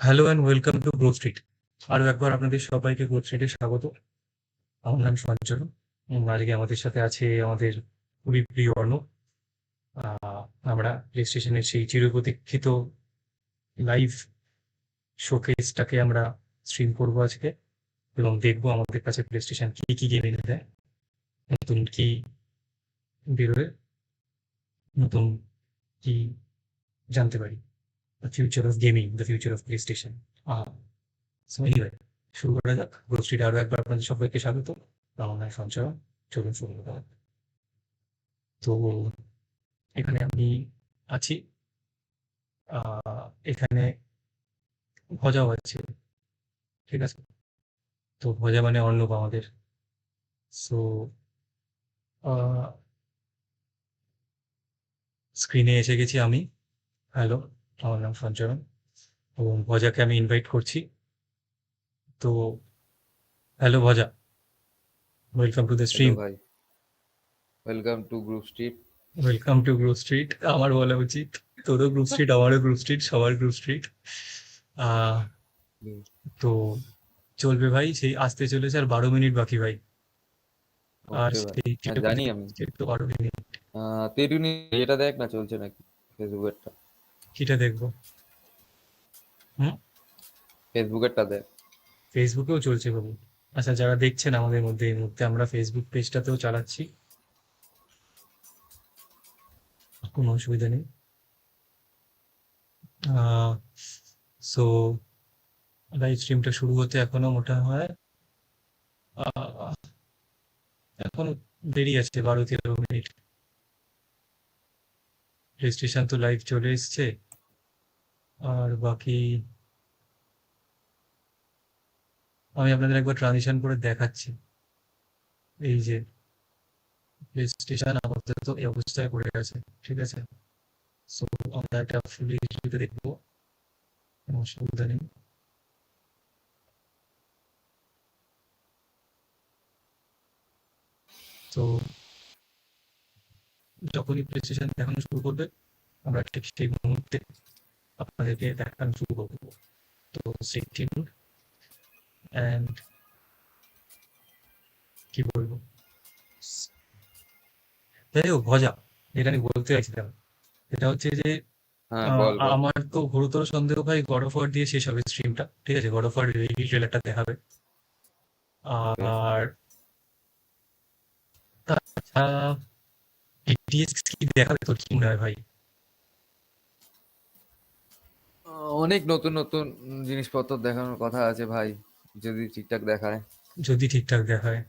Hello and welcome to growth street. আরও একবার আপনাদের সবাইকে গ্রোথ স্ট্রিটে স্বাগত। আমার নাম সঞ্চরণ। আজকে আমাদের সাথে আছে আমাদের খুবই প্রিয় অর্ণব। আমরা প্লে স্টেশনের সেই চিরপ্রতীক্ষিত লাইভ শোকেসটাকে আমরা স্ট্রিম করবো আজকে এবং দেখবো আমাদের কাছে প্লে স্টেশন কী কী গেম এনে দেয়, নতুন কি বেরোয়, নতুন কি জানতে পারি। The future of gaming, the future of play station. So anyway, শুরু করা যাক। গ্রোথ স্ট্রিট আরও একবার আপনাদের সবাইকে স্বাগত। আমার নাম সঞ্চরণ। চলুন শুরু করা যাক। তো এখানে আমি আছি। এখানে ভজাও আছে, ঠিক আছে? তো ভজা মানে অর্ণব আমাদের। সো স্ক্রিনে এসে গেছি আমি। হ্যালো, আমার নাম সঞ্চরণ এবং ভজাকে আমি ইনভাইট করছি। তো hello Bhaja, welcome to the hello stream. ভাই, welcome to Grove Street. Welcome to Grove Street. আমার বলা উচিত তোরও গ্রুপ স্ট্রিট, আমারও গ্রুপ স্ট্রিট, সবার গ্রুপ স্ট্রিট। আহ তো চলবে ভাই, সেই আসতে চলেছে আর 12 মিনিট বাকি ভাই। আর ওকে ভাই, সেই হ্যাঁ জানি চিরপ্রতীক্ষিত আমি। তো 12 মিনিট। তুই একটু এটা দেখ না, চলছে নাকি ফেসবুকেরটা। কিটা দেখবো? হুম, ফেসবুকেরটা দেখ। ফেসবুকেও চলছে বাবু। আচ্ছা, যারা দেখছেন আমাদের মধ্যে, এই মুহূর্তে আমরা ফেসবুক পেজটাতেও চালাচ্ছি, কোনো অসুবিধা নেই। সো লাইভ স্ট্রিমটা শুরু হতে এখনো মোটা হয়, আহ, এখনো দেরি আছে, 12-13 মিনিট। রেজিস্ট্রেশন তো লাইভ চলে এসছে। আর বাকি আমি আপনাদের একবার ট্রানজিশন করে দেখাচ্ছি। এই যে প্লে স্টেশন আপাতত এই অবস্থায় পড়ে গেছে, ঠিক আছে? সো আমরা একটা ফুল এইচডিতে দেখবো, কোনো অসুবিধা নেই। তো যখনই প্লে স্টেশন দেখানো শুরু করবে, আমরা ঠিক সেই মুহূর্তে আপনাদেরকে দেখানো শুরু করবো। তো স্টে টিউনড অ্যান্ড কি বলবো, যাই হোক ভজা, যেটা আমি বলতে চাইছিলাম সেটা হচ্ছে যে হ্যাঁ বল বল। আমার তো গুরুতর সন্দেহ ভাই গড অফ ওয়ার দিয়ে শেষ হবে স্ট্রিমটা, ঠিক আছে? গড অফ ওয়ার রিভিল ট্রেলারটা দেখাবে। ওকে। আর তাছাড়া ডিটিএস কি দেখাবে তোর কি মনে হয় ভাই? অনেক নতুন নতুন জিনিসপত্র দেখানোর কথা আছে ভাই, যদি ঠিকঠাক দেখায়। যদি ঠিকঠাক দেখায়,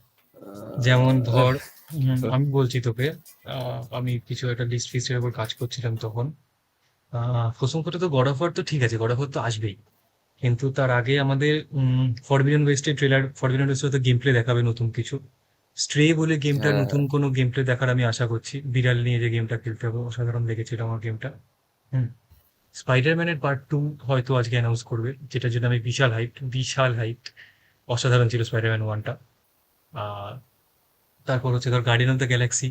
যেমন আহ, ধর, আমি বলছি তোকে, আমি কিছু একটা লিস্ট ফিস্টের উপর কাজ করছিলাম তখন। প্রথম কথা তো গড অফ ওয়ার তো ঠিক আছে, গড অফ ওয়ার তো আসবেই, কিন্তু তার আগে আমাদের ফরবিডেন ওয়েস্টের ট্রেলার, ফরবিডেন ওয়েস্টে তো গেম প্লে দেখাবে নতুন কিছু। স্ট্রে বলে গেমটা, হ্যাঁ নতুন হ্যাঁ। কোনো গেম প্লে দেখার আমি আশা করছি। বিড়াল নিয়ে যে গেমটা খেলতে হবে, অসাধারণ লেগেছিল আমার গেমটা। হুম। স্পাইডারম্যানের পার্ট 2 হয়তো আজকে অ্যানাউন্স করবে, যেটার জন্য আমি বিশাল হাইট, বিশাল হাইট। অসাধারণ ছিল স্পাইডারম্যান 1টা। আর তারপর হচ্ছে ধর Guardian of the Galaxy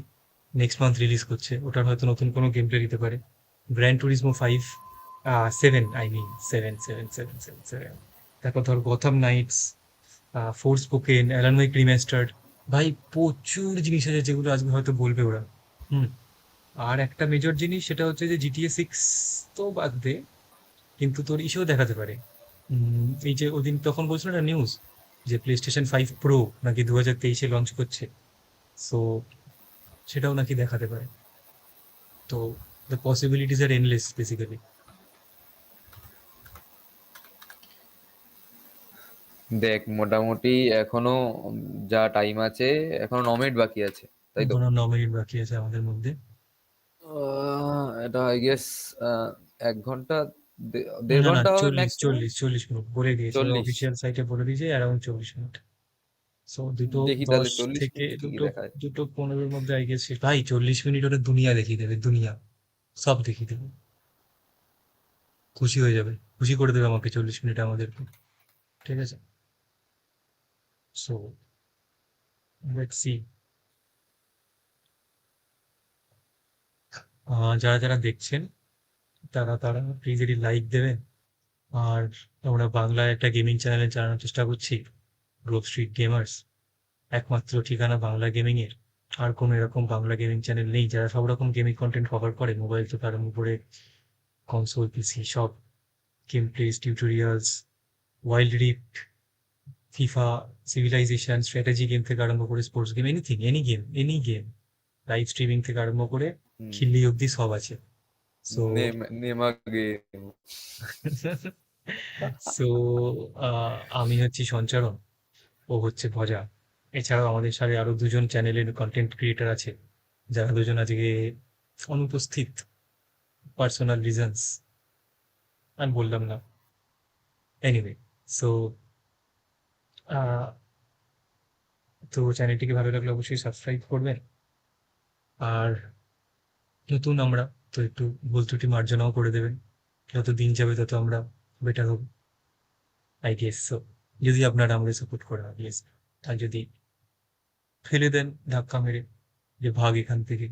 next month release করছে, ওটার হয়তো নতুন কোনো গেম প্লে দিতে পারে। Grand Turismo 5, 7, I mean 7, 7, 7, 7, 7। তারপর ধর Gotham Knights, Forspoken, Alan Wake remastered. ভাই প্রচুর জিনিস আছে যেগুলো আজকে হয়তো বলবে ওরা। হুম। আর একটা মেজর জিনিস সেটা হচ্ছে যে GTA 6 তো বাদ দে, কিন্তু তোর ইসেও দেখাতে পারে। এই যে ওদিন তখন বলছিল না নিউজ, যে PlayStation 5 Pro নাকি 2023-এ লঞ্চ করছে। সো সেটাও নাকি দেখাতে পারে। তো the possibilities are endless basically. দেখ মোটামুটি এখনো যা টাইম আছে, এখনো 9 মিনিট বাকি আছে, তাই তো? এখনো 9 মিনিট বাকি আছে আমাদের মধ্যে। এটা আই গেস 1 ঘন্টা, দেড় না না, ঘন্টা হবে 40 ম্যাক্সিমাম। 40 40 মিনিট বলে দিয়েছে, ওরা 40। অফিসিয়াল সাইটে বলে দিয়েছে অ্যারাউন্ড 40 মিনিট। সো দুটো দেখি তাহলে 10 চল্লিশ থেকে মিনিটে কি কি দুটো দেখায়। 2:15-এর মধ্যে আই গেস। ভাই 40 মিনিট ওরা দুনিয়া দেখিয়ে দেবে, দুনিয়া সব দেখিয়ে দেবে। খুশি হয়ে যাবে, খুশি করে দেবে আমাকে 40 মিনিট আমাদেরকে, ঠিক আছে? So let's see. যারা যারা দেখছেন তারা তারা প্লিজ এটি লাইক দেবেন আর আমরা বাংলায় একটা গেমিং চ্যানেল চালানোর চেষ্টা করছি, গ্রোভ স্ট্রিট গেমার্স, একমাত্র ঠিকানা বাংলা গেমিং এর। আর কোনো এরকম বাংলা গেমিং চ্যানেল নেই যারা সব রকম গেমিং কন্টেন্ট কভার করে, মোবাইল থেকে আরম্ভ করে কনসোল, পিসি, সব game plays, tutorials, Wild Rift, FIFA, Civilization, strategy game থেকে আরম্ভ করে sports game, anything, any game, live streaming থেকে আরম্ভ করে হুম। খিল্লি অব্দি সব আছে। সো নেমা গেম। সো আমি হচ্ছি সঞ্চারন, ও হচ্ছে ভজা। এছাড়াও আমাদের সাথে আরো দুজন চ্যানেলের কন্টেন্ট ক্রিয়েটার আছে, যারা দুজন আজকে অনুপস্থিত, পার্সোনাল রিজনস আমি বললাম না। এনিওয়ে, সো তো চ্যানেলটিকে ভালো লাগলে অবশ্যই সাবস্ক্রাইব করবেন। আর নতুন আমরা, তো একটু ভুল ত্রুটি মার্জনাও করে দেবেন। যত দিন যাবে তত আমরা বেটার হব, আই গেস সো। যদি আপনারা আমাদের সাপোর্ট করেন ইয়েস। আর যদি ফেলে দেন ধাক্কা মেরে যে ভাগ এখান থেকে,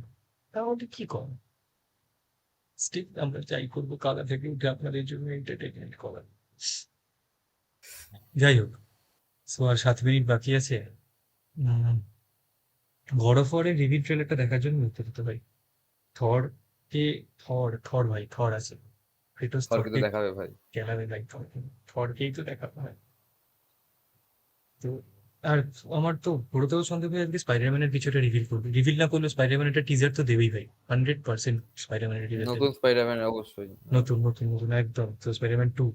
তাহলে কি করেন, স্টিল আমরা চাই করবো কালা থেকে উঠে আপনাদের জন্য এন্টারটেনমেন্ট করার। যাই হোক, সো আর 7 মিনিট বাকি আছে। গড অফ ওয়ারের রিভিল ট্রেলারটা দেখার জন্য উত্তেজিত ভাই। থর কে, থর ভাই, থর আছে, ক্রেটোস কালকে তো থরকে দেখাবে ভাই। খেলাবে ভাই, থরকেই তো দেখাতে হয়। তো আর আমার তো পুরোতেও সন্দেহ হয় আজকে স্পাইডারম্যানের কিছু একটা রিভিল করবে, রিভিল না করলে স্পাইডারম্যান একটা টিজার তো দেবেই ভাই, 100% স্পাইডারম্যানের টিজার দেবে। নতুন স্পাইডারম্যান অবশ্যই। নতুন নতুন নতুন একদম। তো স্পাইডারম্যান টু,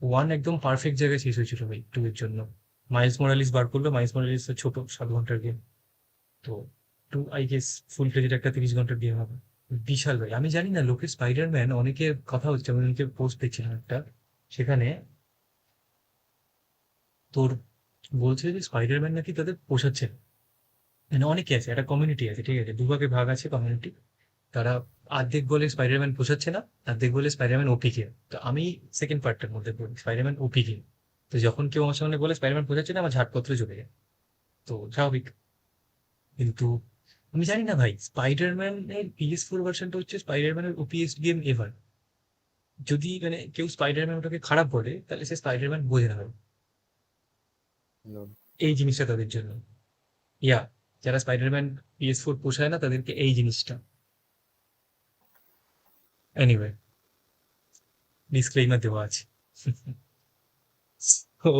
ওয়ান একদম পারফেক্ট জায়গায় শেষ হয়েছিল ভাই টু এর জন্য। মাইলস মোরালিস বার করলো, মাইলস মোরালিস তো ছোট 7 ঘন্টার গেম। তো to I guess full fledged একটা 30 ঘন্টার গেম হবে। বিশাল ভাই, আমি জানি না লোকে স্পাইডারম্যান, অনেকে কথা হচ্ছে, আমি অনেকে পোস্ট দেখছিলাম একটা, সেখানে তোর বলছে যে স্পাইডারম্যান নাকি তাদের পোষাচ্ছে না। মানে অনেকে আছে, একটা কমিউনিটি আছে, ঠিক আছে, দুভাগে ভাগ আছে কমিউনিটি। তারা অর্ধেক বলে স্পাইডারম্যান পোষাচ্ছে না, অর্ধেক বলে স্পাইডারম্যান ওপি কে। তো আমি সেকেন্ড পার্টটার মধ্যে পড়ি, স্পাইডারম্যান ওপি কে। তো যখন কেউ আমার সামনে বলে স্পাইডারম্যান পোষাচ্ছে না, আমার ঝাড়পত্র চলে যায়। তো স্বাভাবিক। কিন্তু আমি জানি না ভাই, স্পাইডারম্যান এর PS4 ভার্সনটা হচ্ছে স্পাইডারম্যানের ওপিএস গেম এভার। যদি মানে কেউ স্পাইডারম্যান ওটাকে খারাপ বলে, তাহলে সে স্পাইডারম্যান বোঝে না ভাই। এই জিনিসটা তাদের জন্য, ইয়া, যারা স্পাইডারম্যান PS4 পোষায় না তাদেরকে এই জিনিসটা। এনিওয়ে, ডিসক্লেইমার দেওয়া আছে। তো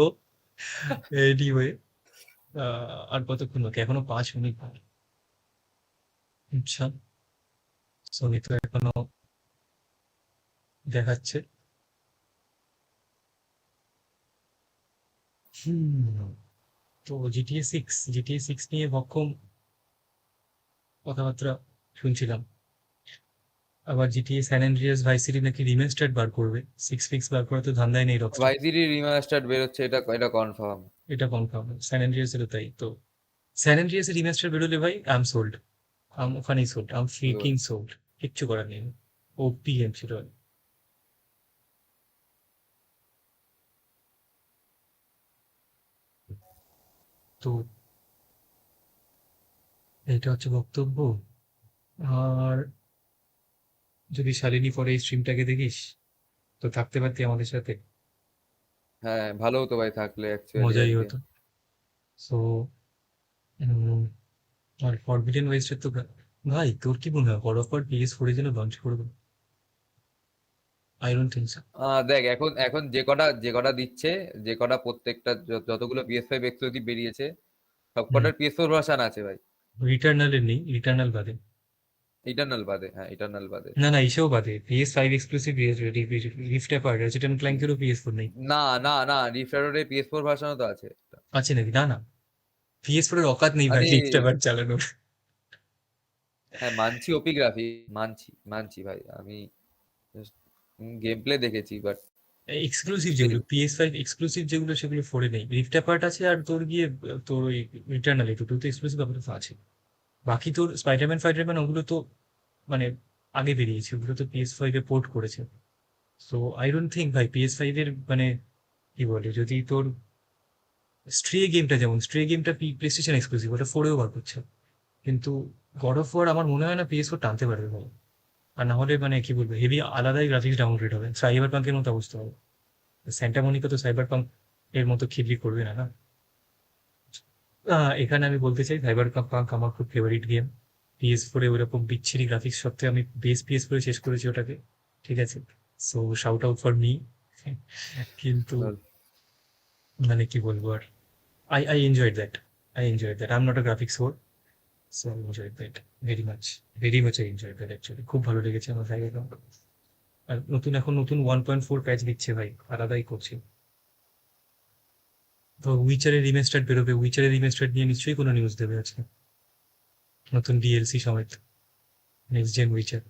এনিওয়ে, আর কতক্ষণ বাকি, এখনো 5 মিনিট বাকি। আচ্ছা, সোনি তো এখনো দেখাচ্ছে। হুম। তো জিটিএ 6 নিয়ে ভক্ষম কথাবার্তা শুনছিলাম। আবার জিটিএ স্যান অ্যান্ড্রিয়াস ভাইস সিটি নাকি রিমাস্টার্ড বার করবে, 6 ফিক্স বার করা তো ধান্দায় নেই রকস্টার। ভাইজিরি রিমাস্টার্ড বেরোচ্ছে, এটা এটা কনফার্ম। এটা কনফার্ম, স্যান অ্যান্ড্রিয়াস এরও তাই তো। স্যান অ্যান্ড্রিয়াস এর রিমাস্টার বেরোলে ভাই আই এম সোল্ড, আম ওখানেই সোল্ড, আম ফ্রিকিং সোল্ড। কিচ্ছু করার নেই, ওপি গেম ছিল। তো এটা হচ্ছে বক্তব্য। আর যদি শালিনী পরে এই স্ট্রিমটাকে দেখিস, তো থাকতে পারতি আমাদের সাথে, হ্যাঁ ভালো হতো ভাই থাকলে অ্যাকচুয়ালি মজাই আজকে। হতো। সো আর ফরবিডেন ওয়েস্টের তো ভাই, তোর কি মনে হয় গড অফ ওয়ার PS4 এর জন্য লঞ্চ করবে? I don't think so. দেখ এখন এখন যে কটা দিচ্ছে, যে কটা প্রত্যেকটা যতগুলো PS5 এক্সক্লুসিভ বেরিয়েছে হুম। সবকটার PS4 ভার্সন আছে ভাই। রিটার্নালের নেই, রিটার্নাল বাদে। ইটারনাল বাদে, হ্যাঁ ইটারনাল বাদে। না না, এসেও বাদে, PS5 exclusive, Rift Apart, Resident and ক্ল্যাঙ্কেরও PS4 নেই। না না না, রিফ্যাক্টরের PS4 ভার্সনও তো আছে। আছে নাকি? না না, PS4 এর অকাত নেই ভাই আরে রিফট অ্যাপার্ট চালানোর। হ্যাঁ মানছি, ওপি গ্রাফি মানছি, মানছি ভাই আমি গেম প্লে দেখেছি বাট এক্সক্লুসিভ স্টিল। যেগুলো PS5 এক্সক্লুসিভ যেগুলো, সেগুলো ফোরে নেই, রিফট অ্যাপার্ট আছে, আর তোর গিয়ে তোর ওই রিটার্নাল, এই দুটো তো এক্সক্লুসিভ আপাতত আছে। বাকি তোর স্পাইডারম্যান ফাইডারম্যান ওগুলো তো মানে আগে বেরিয়েছে, ওগুলো তো PS5 এ পোর্ট করেছে। সো আই ডোন্ট থিঙ্ক ভাই PS5 এর মানে কি বলে, যদি তোর স্ট্রে গেমটা প্লে স্টেশন এক্সক্লুসিভ, ওটা ফোরেও বার করছে। কিন্তু গড অফ ওয়ার আমার মনে হয় না PS4 টানতে পারবে ভাই। আর না হলে মানে কি বলবো, হেভি আলাদাই গ্রাফিক্স ডাউনগ্রেড হবে, সাইবার পাঙ্কের মতো অবস্থা হবে। স্যান্টা মনিকা তো সাইবার পাঙ্ক এর মতো খিল্লি করবে না, না? এখানে আমি বলতে চাই সাইবার পাঙ্ক আমার খুব ফেভারিট গেম। PS4 এ ওরকম বিচ্ছিরি গ্রাফিক্স সত্ত্বেও আমি বেস PS4 এ শেষ করেছি ওটাকে। ঠিক আছে? So shout out for me. কিন্তু মানে কি বলবো আর, I enjoyed that. I enjoyed that. I'm not a graphics whore, so I enjoyed that very much. Very much I enjoyed that actually. খুব ভালো লেগেছে আমার সাইবার পাঙ্ক। আর এখন নতুন 1.4 প্যাচ দিচ্ছে ভাই, আলাদাই করছে। তো উইচারের রিমেস্টার্ড বেরোবে, উইচারের রিমেস্টার্ড নিয়ে নিশ্চয়ই কোনো নিউজ দেবে আজকে, নতুন DLC সমেত। Next gen Witcher,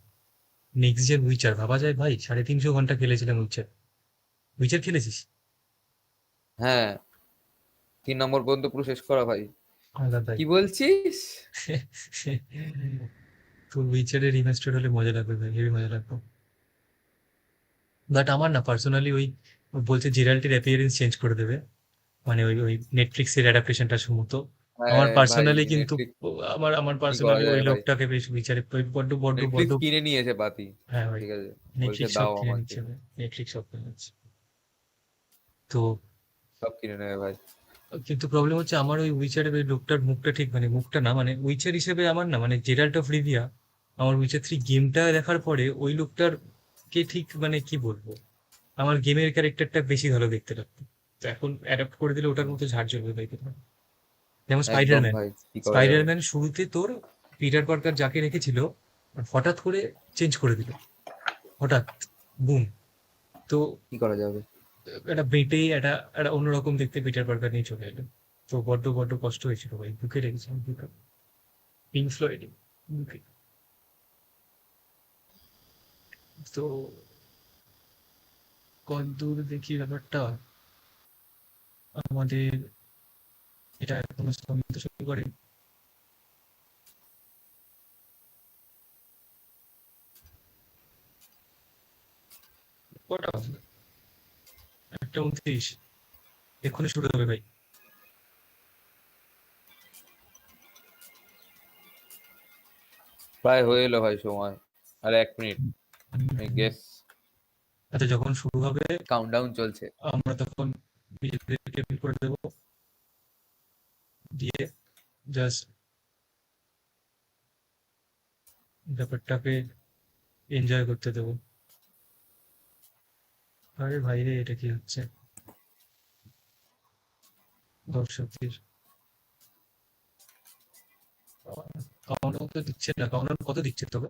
next gen Witcher ভাবা যায় ভাই? 350 ঘন্টা খেলেছিলাম উইচার। উইচার খেলেছিস? হ্যাঁ, 3 নম্বর পর্যন্ত পুরো শেষ করা ভাই। আলাদাই। কি বলছিস? তো উইচারের রিমেস্টার্ড হলে মজা লাগবে ভাই, হেবি মজা লাগবে। বাট আমার না পার্সোনালি ওই বলছে জেরাল্টের অ্যাপিয়ারেন্স চেঞ্জ করে দেবে, মানে ওই ওই নেটফ্লিক্সের অ্যাডাপ্টেশনটা সমস্ত। আমার হ্যাঁ ভাই, পার্সোনালি কিন্তু নেটফ্লিক্স আমার কি করা পার্সোনালি ওই যাবে ভাই? লোকটাকে বেশ বিচারে বড্ড বড্ড বড্ড। নেটফ্লিক্স কিনে নিয়েছে পাতি। হ্যাঁ ভাই, ঠিক আছে, বলছে নেটফ্লিক্স সব দাও কিনে আমাকে। নিচ্ছে ভাই, নেটফ্লিক্স সব কিনে নিচ্ছে। তো সব কিনে নেবে ভাই। কিন্তু প্রবলেম হচ্ছে আমার ওই উইচারের ওই লোকটার মুখটা ঠিক, মানে মুখটা না, মানে উইচার হিসেবে আমার না, মানে জেরাল্ট অফ রিভিয়া আমার উইচার 3 গেমটা দেখার পরে ওই লোকটার কে ঠিক মানে কি বলবো, আমার গেমের ক্যারেক্টারটা বেশি ভালো দেখতে লাগতো। তো এখন অ্যাডাপ্ট করে দিলে ওটার মতো ঝাড় চলবে ভাই কোথাও। যেমন একদম স্পাইডারম্যান, ভাই, কি করা যাবে? স্পাইডারম্যান শুরুতে তোর পিটার পার্কার যাকে রেখেছিল হঠাৎ করে চেঞ্জ করে দিল, হঠাৎ বুম। তো কি করা যাবে? একটা বেটে একটা একটা অন্যরকম দেখতে পিটার পার্কার নিয়ে চলে এলো। তো বড্ড বড্ড কষ্ট হয়েছিল ভাই, বুকে রেখেছিলাম বুকে, পিঙ্ক ফ্লয়েড বুকে। তো কতদূর দেখি ব্যাপারটা, আমাদের এটা এখনো সীমিত শুরু করে। কটা বাজে? 1:29। এক্ষুনি শুরু হবে ভাই। প্রায় হয়ে এলো ভাই সময়। আর 1 মিনিট। গেস। আচ্ছা, যখন শুরু হবে কাউন্টডাউন চলছে। আমরা তখন নিজেদেরকে বের করে দেবো, দিয়ে জাস্ট ব্যাপারটাকে এনজয় করতে দেবো। আরে ভাই রে, এটা কি হচ্ছে দর্শকদের? কাউন্টডাউন তো দিচ্ছে না, কাউন্টডাউন কত দিচ্ছে তবে?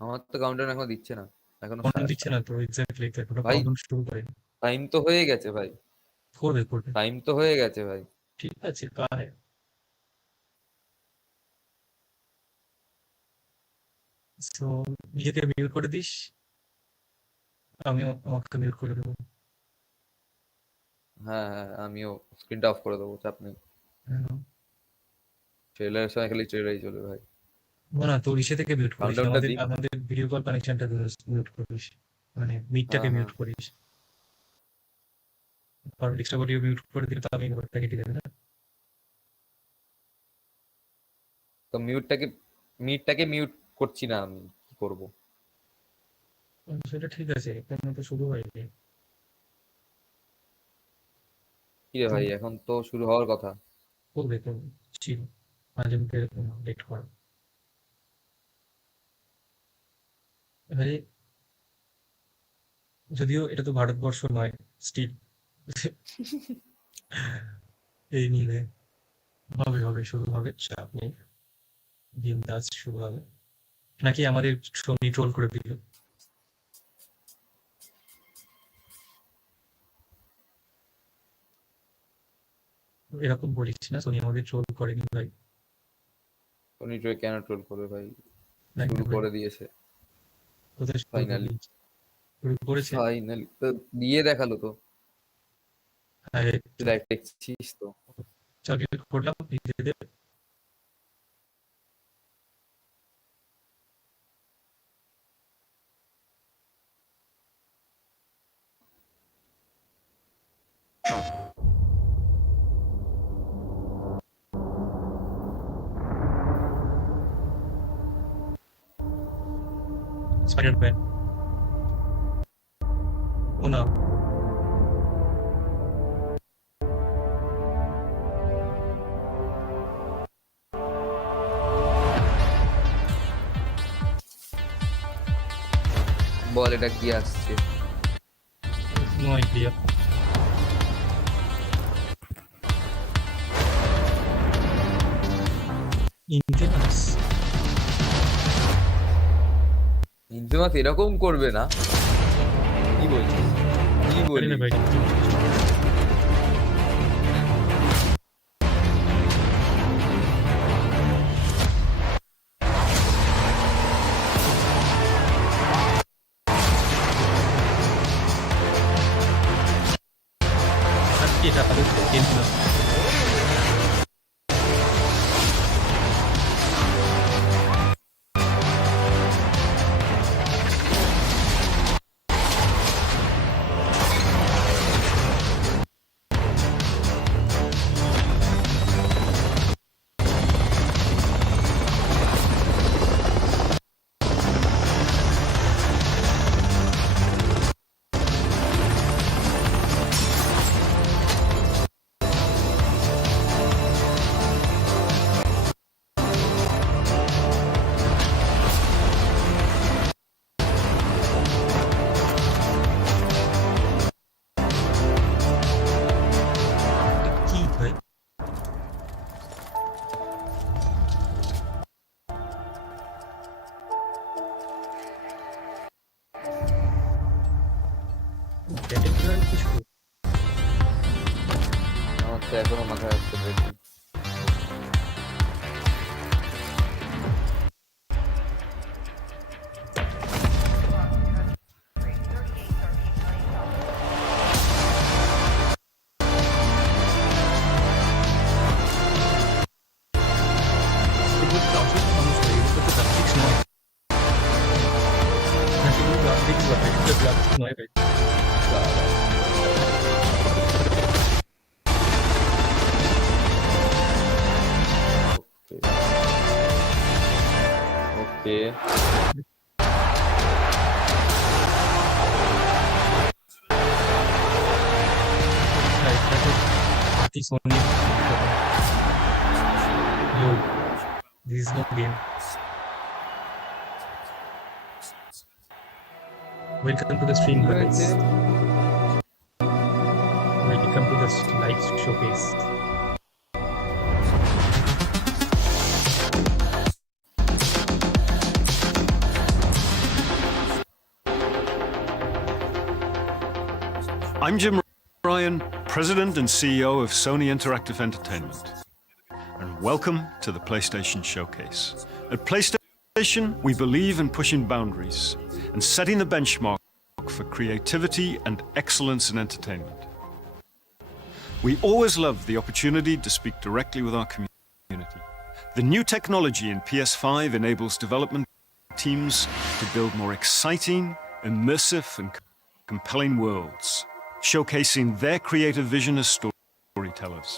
আমার তো কাউন্টডাউন এখন দিচ্ছে না। এখনো কাউন্টডাউন দিচ্ছে না তো, এক্স্যাক্টলি এখনো ভাই, কাউন্টডাউন শুরু করেনি। টাইম তো হয়ে গেছে ভাই। করবে করবে। টাইম তো হয়ে গেছে ভাই। ঠিক আছে, কায় তো নিজেকে মিউট করে দিস, আমিও আমাকে মিউট করে দেবো। হ্যাঁ হ্যাঁ, আমিও স্ক্রিনটা অফ করে দেবো, চাপ নেই। হ্যাঁ। ট্রেলারের সময় খালি ট্রেলারই চলবে ভাই। না না, তোর ইসে থেকে মিউট করিস, কাউন্টডাউনটা আমাদের দিই। আমাদের ভিডিও কল কানেকশনটা মিউট করিস, মানে মিটটাকে হ্যাঁ হ্যাঁ। মিউট করিস। কারণ এক্সট্রা অডিও মিউট করে দিলে তো আমি ব্যাপারটা কেটে যাবে না। তো মিউটটাকে মিউট করছি না আমি, কি করব? সেটা ঠিক আছে, এখন তো শুরু হয়নি। কি রে তো ভাই, এখন তো শুরু হওয়ার কথা। করবে তো, ছিল মাঝে মধ্যে এরকম লেট কর। এবারে যদিও এটা তো ভারতবর্ষ নয়, স্টিল এই নিয়ে হবে হবে শুরু হবে, চাপ নেই, বিন্দাস শুরু হবে। নাকি আমাদের সোনি ট্রোল করে দিল? এরকম বলিস না, সোনি আমাদের ট্রোল করেনি ভাই। উনি কেন ট্রোল করবে ভাই? জানি শুরু না ভাই, করে দিয়েছে। কোথায় শুরু ফাইনালি। করলি? শুরু করেছে। ফাইনালি তো দিয়ে দেখালো তো। আরে তুই দেখ, দেখছিস তো। চাকরি করলাম নিজেদের। স্পাইডারম্যান ও না, বল এটা কি আসছে? No idea. ইন্টেন্স। ইন্তেমাস এরকম করবে না, কি বলছিস? কি জানি না বলিস? ভাই, আর কি এটা খেলছিল। কি ভাই, ক্যাটেগরি কিছু। আমার তো এখনো মাথায় আসছে দেখি। এগুলো তো আসল মানুষ ভাই, এগুলো তো গ্রাফিক্স নয়। না, এগুলো গ্রাফিক্স ভাই, এগুলো গ্রাফিক্স নয় ভাই। ওকে, না, এটা তো আতি Sony. Yo, this is no game. Welcome to the stream, কি guys. হয়েছে? Welcome to the live showcase. I'm Jim Ryan, President and CEO of Sony Interactive Entertainment, and welcome to the PlayStation Showcase. At PlayStation, we believe in pushing boundaries and setting the benchmark for creativity and excellence in entertainment. We always love the opportunity to speak directly with our community. The new technology in PS5 enables development teams to build more exciting, immersive, and compelling worlds, showcasing their creative vision as storytellers.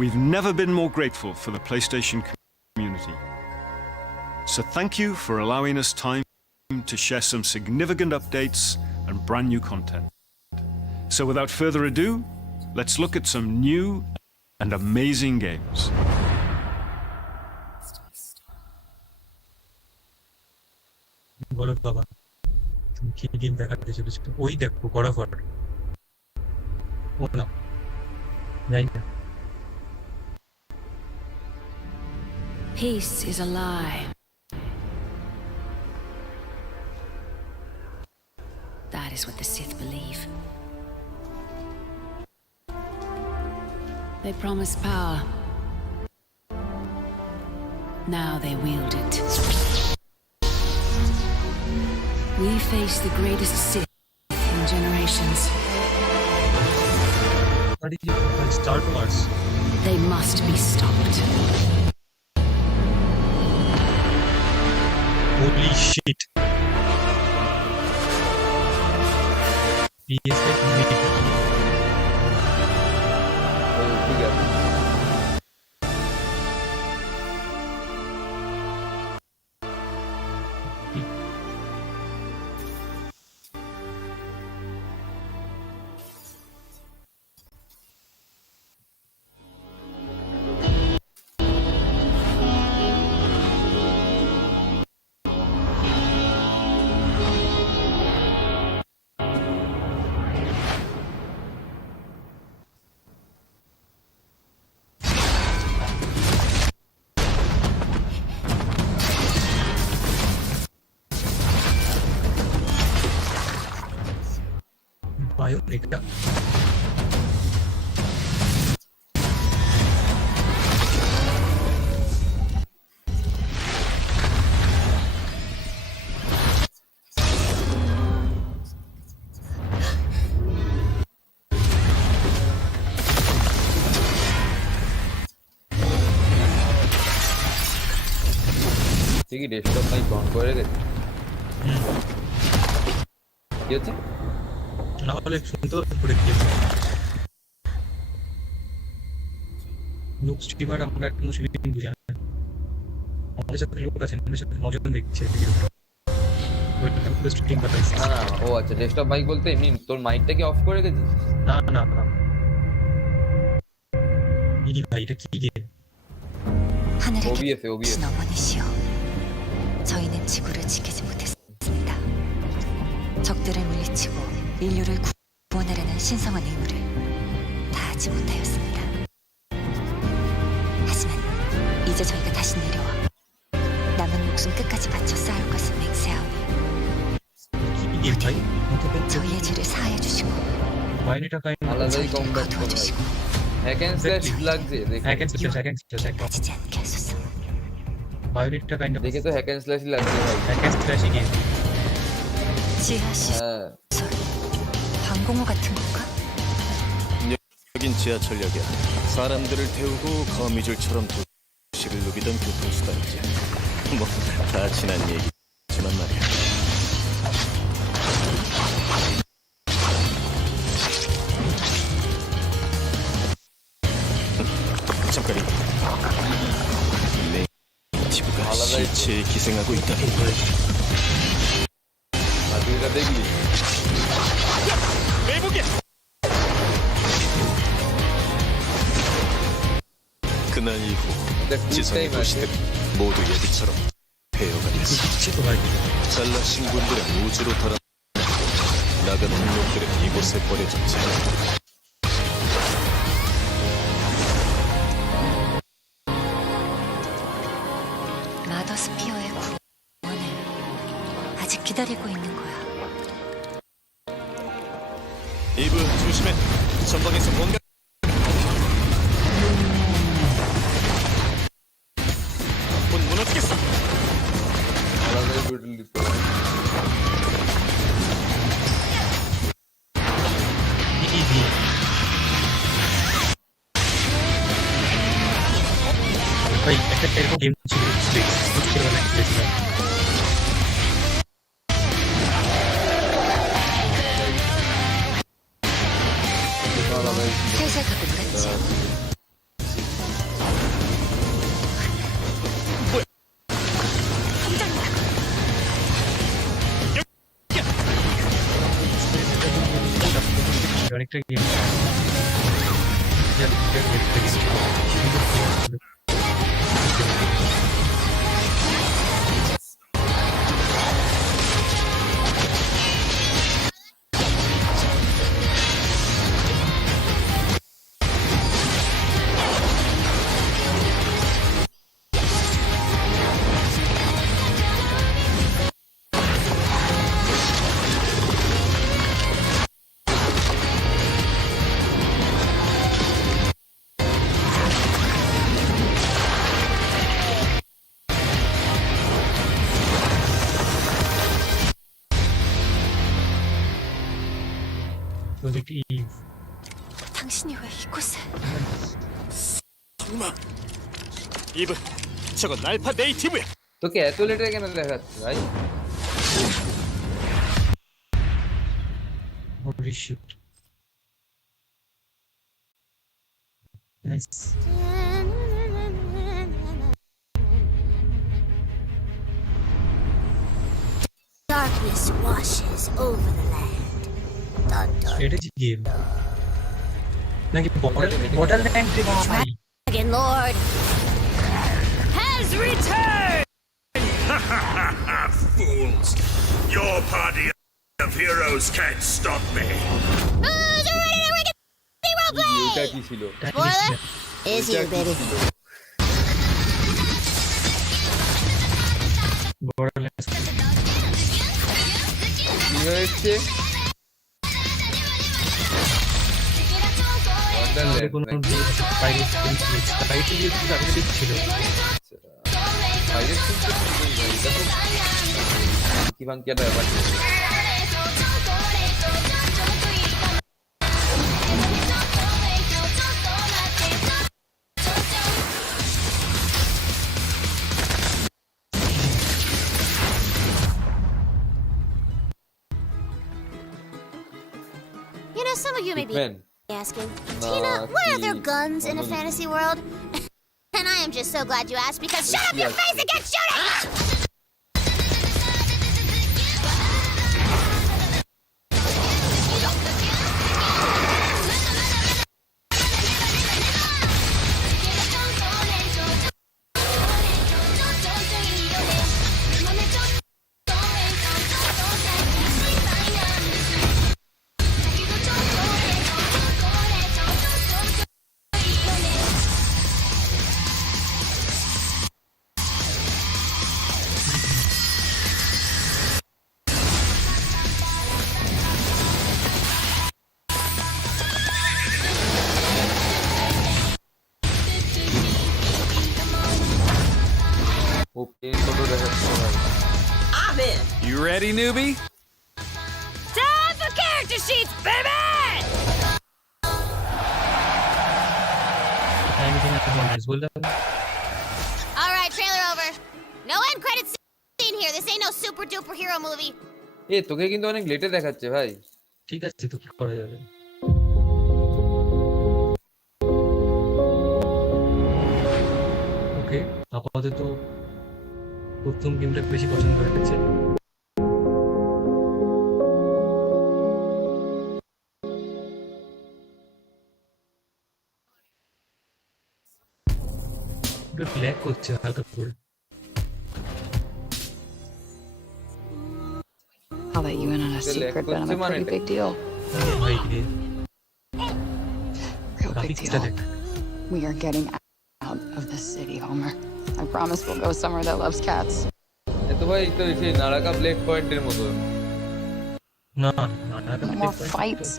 We've never been more grateful for the PlayStation community. So thank you for allowing us time to share some significant updates and brand new content. So without further ado, let's look at some new and amazing games. বলো বাবা, তুমি কি গেম দেখাতে চলেছো? ওই দেখো god of war. ও না, জানি না। Peace is a lie. That is what the Sith believe. They promise power. Now they wield it. We face the greatest Sith in generations. What did you call Star Wars? They must be stopped. Holy shit. PS5 made it. ঠিক আছে। আয়ন এটা তুই কি desktop mic on করে রেখেছিস? কি হচ্ছে? না হলে সুন্দর করে দিয়েছে লোক স্ট্রিমার আমরা একটা মুসলিম বুঝি না আমাদের সাথে লোক আছে আমাদের সাথে নজন দেখছে ভিডিওটা ওইটা পুরো স্ট্রিম বাতাইছে না না, ও আচ্ছা, ডেস্কটপ মাইক বলতে এমনি তোর মাইকটা কি অফ করে রেখেছিস? না না না 이 ভাই এটা কি গেম 하늘의 OBS, OBS. 계신 어머니시여, 저희는 지구를 지키지 못했습니다. 적들을 물리치고 인류를 구원하려는 신성한 의무를 다하지 못하였습니다. 하지만 이제 저희가 다시 내려와 남은 목숨 끝까지 바쳐 싸울 것을 맹세하오니 이 ভাই 저희의 죄를 사하여 주시고 মাইনেটা কাই আলাদাই 저희를 কম্ব্যাট 거두어 주시고 হ্যাক এন্ড স্ল্যাশ লাগছে দেখে। সেকেন্ড 빠지지 않게 하소서. বায়োনেটটা কাইন্ড অফ দেখে তো হ্যাক এন্ড স্ল্যাশই লাগছে ভাই। সেকেন্ড স্প্ল্যাশ গেম 지하 시설 হ্যাঁ, 방공호 같은 건가? 여긴 지하철역이야. 사람들을 태우고 거미줄처럼 도시를 누비던 교통수단이지. 뭐 다 지난 얘기지만 말이야. 잠깐 내 티브가 실체에 기생하고 있다니. আর তুই এটা দেখলি? 매복이야. 그날 이후 এটা 지상의 꿀타임 আছে। 도시들 모두 예비처럼 폐허가 됐어. 미치도 말고 잘나신 분들은 우주로 달아 나가는 놈들은 이곳에 버려졌지. 마더스피어의 구원을 아직 기다리고 있는 거야. 이브 조심해. 전방에서 뭔가 곧 무너지겠어. আলাদাই ব্রুটাল দিতে হবে। 이기 ভাই একটা এরকম গেম ছিল স্পেস বুঝতে পারলাম গেছিলাম আলাদাই 살살 가끔 같지? অনেকটা গেম 프로젝트 이 당신이 왜 이곳에? 설마 이브 저건 알파 네이티브야. তোকে এত লেটে কেন দেখাচ্ছে ভাই? holy shit nice Darkness washes over the land. Dun, dun. strategy game নাকি borderland ভাই Dragon Lord has returned. Fools! Your party of heroes can't stop me. এটা কি ছিল? Spoiler is here, baby. borderland কি হয়েছে? বলে কোনো বাইরে ছিল। বাইরের সিন তো ঠিকই ভাই, এটা তো ফাঙ্কি ফাঙ্কি একটা ব্যাপার ছিল। You know, some of you may be Hitman. asking, No, Tina, why are there he- guns in a no. fantasy world? And I am just so glad you asked because shut up your Yes. face and get shooting! ও পেন কত দেখাচ্ছে ভাই। You ready, newbie? Time for character sheets, baby! আমি কিনা একটা বললাম All right, trailer over. No end credits scene here. This ain't no super duper hero movie. এ তোকে কিন্তু অনেক লেটে দেখাচ্ছে ভাই। ঠিক আছে, তো কি করা যাবে। ওকে, আপাতত প্রথম গেমটা বেশি পছন্দ হয়েছে। একটু ল্যাগ করছে হালকা করে। I'll let you in on a Good luck secret, with but I'm a the money. pretty big deal. ভাই রে, Real big গ্রাফিক্সটা deal. দেখ। We are getting out of the city, Homer. I promise we'll go somewhere that loves cats. এ তো ভাই তো সেই নারাকা ব্লেড পয়েন্টের মতো। না না না, No more fights.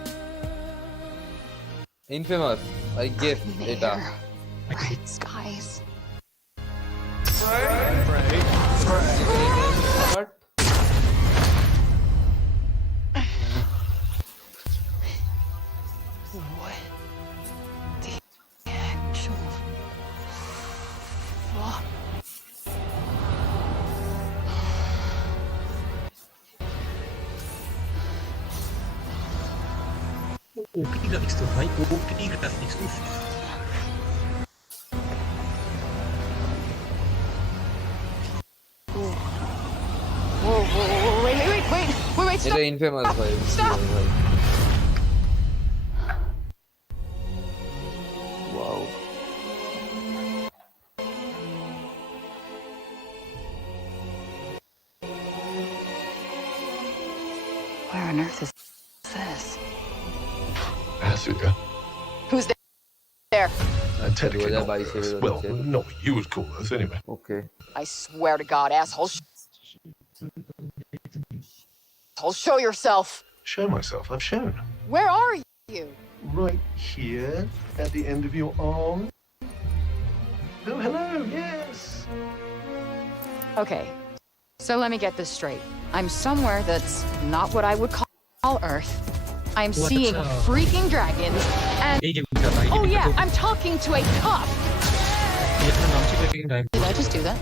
Infamous I guess Clean এটা। air, bright skies. But What the actual fuck? ওকে গ্রাফিক্স তো ভাই, ওকে গ্রাফিক্স। Whoa, wait, stop. এটা ইনফেমাস ভাই। Stop! ভাই Whoa. Where on earth is this? Africa. Who's there? Technically not 2022 Earth. Well, not what you would call Earth anyway. Okay I swear to God, asshole. Show yourself. Show myself. I've shown. Where are you? Right here at the end of your arm. Oh, hello. Yes. Okay, so let me get this straight. I'm somewhere that's not what I would call Earth. I'm What seeing the- freaking dragons, and এই গেমটা ভাই, oh yeah, I'm talking to a cop. এটার নাম ছিল কি time. Did I just do that?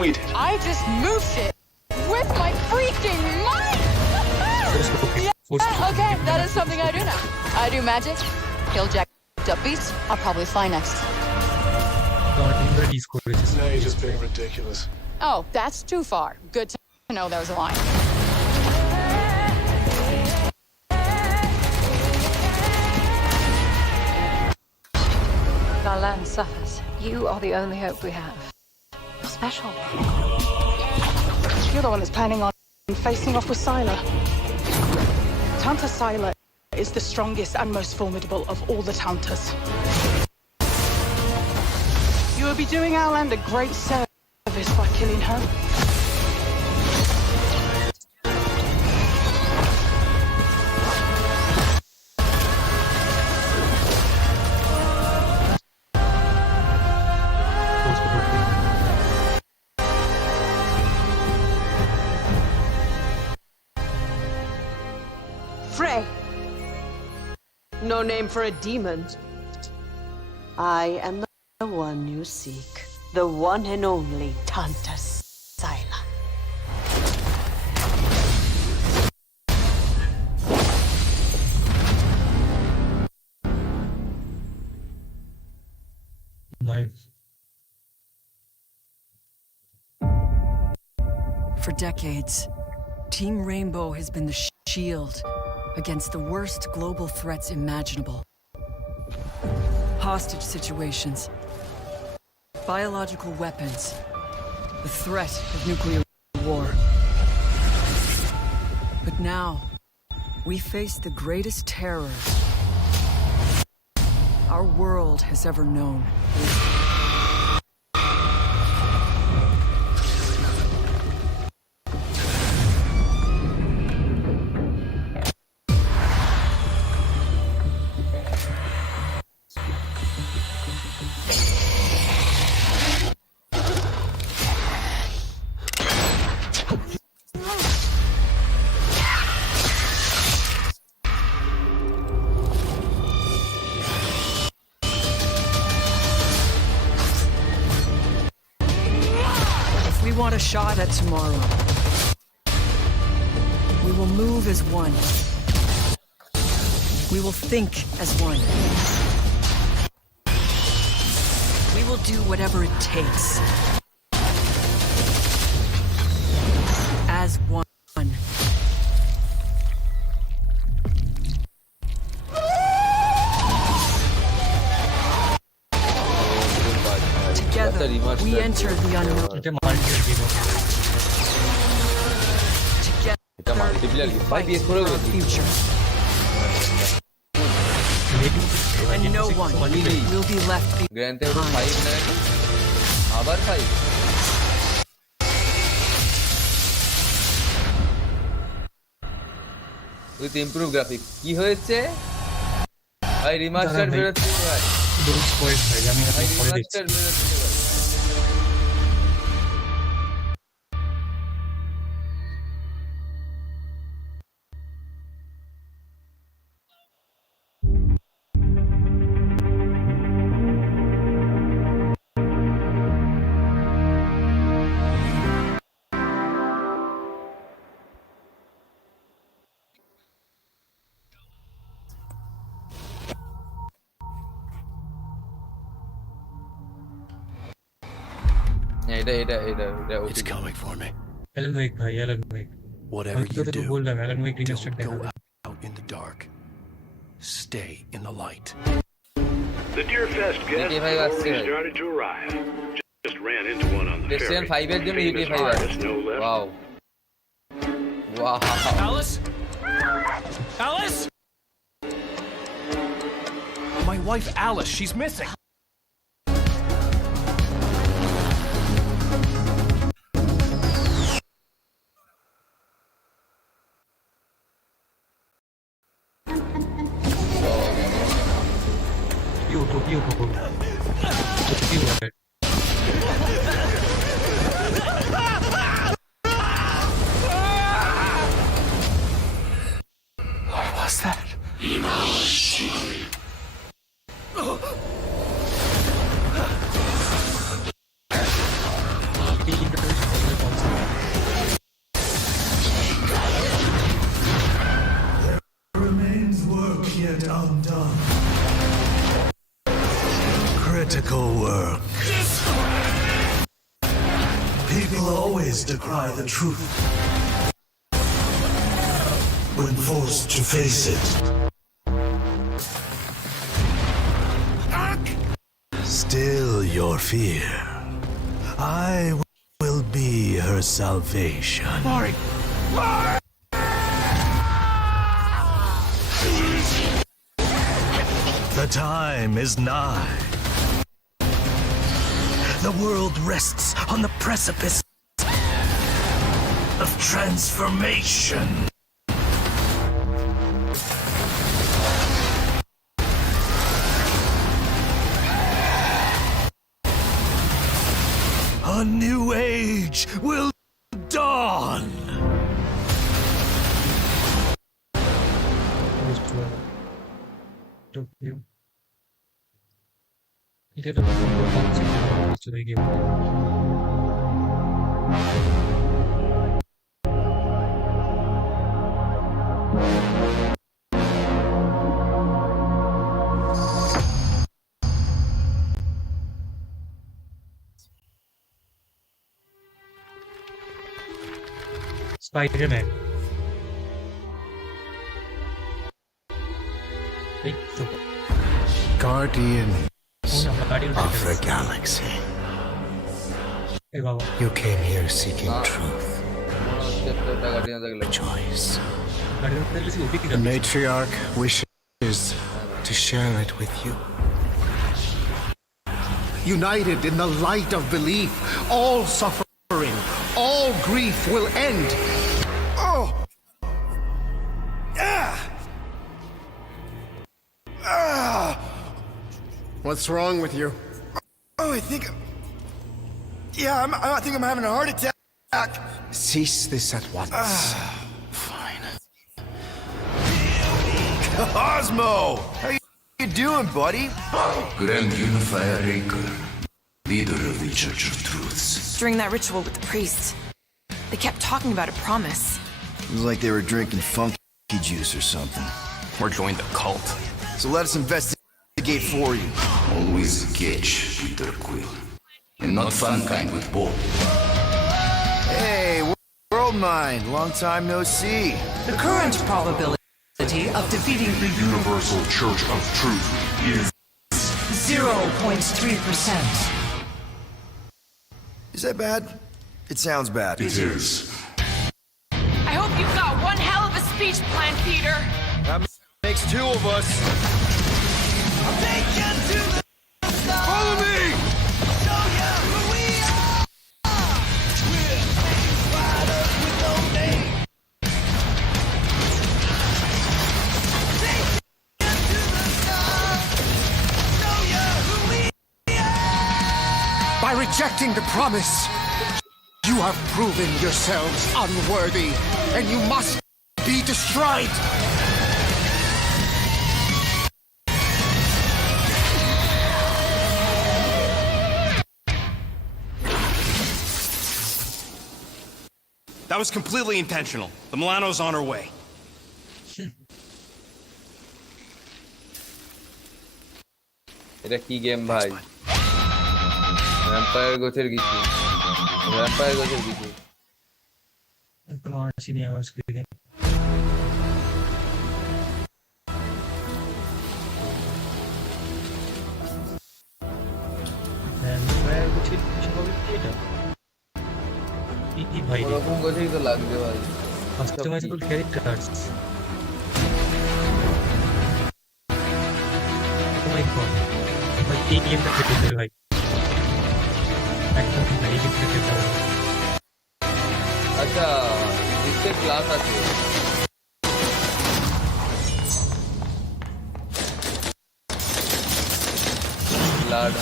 We did. I just moved it with my freaking mind. Yeah, okay, that is something I do now. I do magic, kill jacked up beasts. I'll probably fly next. টিস করেছে। No, you're just being ridiculous. Oh, that's too far. Good to know there was a line. Our land suffers. You are the only hope we have. You're special. You're the one that's planning on facing off with Sylar. Tanta Sylar is the strongest and most formidable of all the Tantas. You will be doing our land a great service by killing her. Frey! No name for a demon. I am the one you seek. The one and only Tanta Sila. Nice. For decades, Team Rainbow has been the shield against the worst global threats imaginable. Hostage situations, biological weapons, the threat of nuclear war. But now, we face the greatest terror our world has ever known. We want a shot at tomorrow. We will move as one. We will think as one. We will do whatever it takes. As one. Together, we enter the unknown. এটা multiplayer game এটা মাল্টিপ্লেয়ার কি ভাই বিএস করে গেছি Future. And no one will be left grand theft 5 না আবার 5 with improve graphics কি হয়েছে ভাই রিমাস্টার বেরোচ্ছে ভাই ডোন্ট স্পয়েল ভাই আমি এখন পরে দেখছি রিমাস্টার বেরোচ্ছে ভাই It's coming for me. Alan Wake ভাই অ্যালান ওয়েক Whatever আমি you তোকে তো do, বললাম অ্যালান ওয়েক রিমাস্টার don't দেখা go out in the dark. Stay in the light. The Deerfest guests GTA have 5 আসছে already ভাই started to arrive. Just ran into one on the PlayStation ferry. 5 এর জন্য Famous GTA 5 artist, আসছে no less. Wow wow Alice? Alice? My wife Alice, she's missing. Tokyo What was that? Remains work yet undone. Critical work. People always decry the truth when forced to face it. Still your fear. I will be her salvation. Mari! The time is nigh. The world rests on the precipice of transformation. A new age will dawn. Point of view এটা একটা সুন্দর কনসেপ্ট এই game Spiderman এই তো Guardian আমরা গাড়ির of the galaxy. এই বাবা You came here seeking truth, মনে হচ্ছে একটা গার্ডিয়ান থাকলে choice. গাড়ির মধ্যে বেশি ওপিক The matriarch wishes to share it with you. United in the light of belief, all suffering, all grief will end. Oh! Ah! Ah! What's wrong with you? Oh, I think I'm having a heart attack. Cease this at once. Fine. Cosmo! How you doing, buddy? Grand Unifier Raker, leader of the Church of Truths. During that ritual with the priests, they kept talking about a promise. It was like they were drinking funky juice or something. Or joined a cult. So let us investigate for you. Always catch Peter Quill. And not fun kind with Bob. Hey, world mind, long time no see. The current probability of defeating the Universal Church of Truth is 0.3%. Is that bad? It sounds bad. It is. I hope you've got one hell of a speech plan, Peter. That makes two of us. Follow me! By rejecting the promise, you have proven yourselves unworthy, and you must be destroyed. That was completely intentional. The Milano's on her way. এটা কি গেম ভাই? ভ্যাম্পায়ার গোছের কিছু কোনো আসেনি আমার স্ক্রিনে ভাই ওরকম গোছেই তো লাগবে ভাই। কাস্টমাইজেবল ক্যারেক্টারস ও মাই গড ভাই এই গেমটা খেলতে হবে ভাই একদম ভাই এই গেমটা খেলতে হবে আচ্ছা ডিসপ্লে ক্লাস আছে blood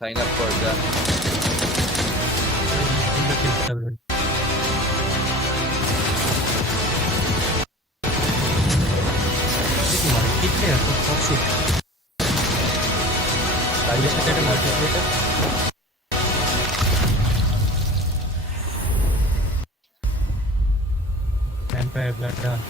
sign up for that. Vampire Blood Dark.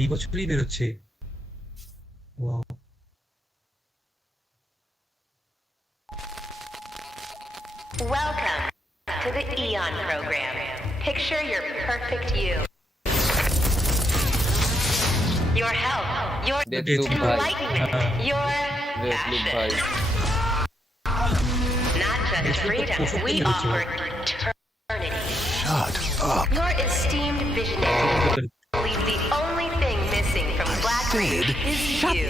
এই বছরই বেরোচ্ছে wow Welcome to the Eon program. Picture your perfect you. Your health, your enlightenment, your passion. Not just freedom, we offer eternity. Shut up. Your esteemed visionary. The only thing missing from Black Reach is you.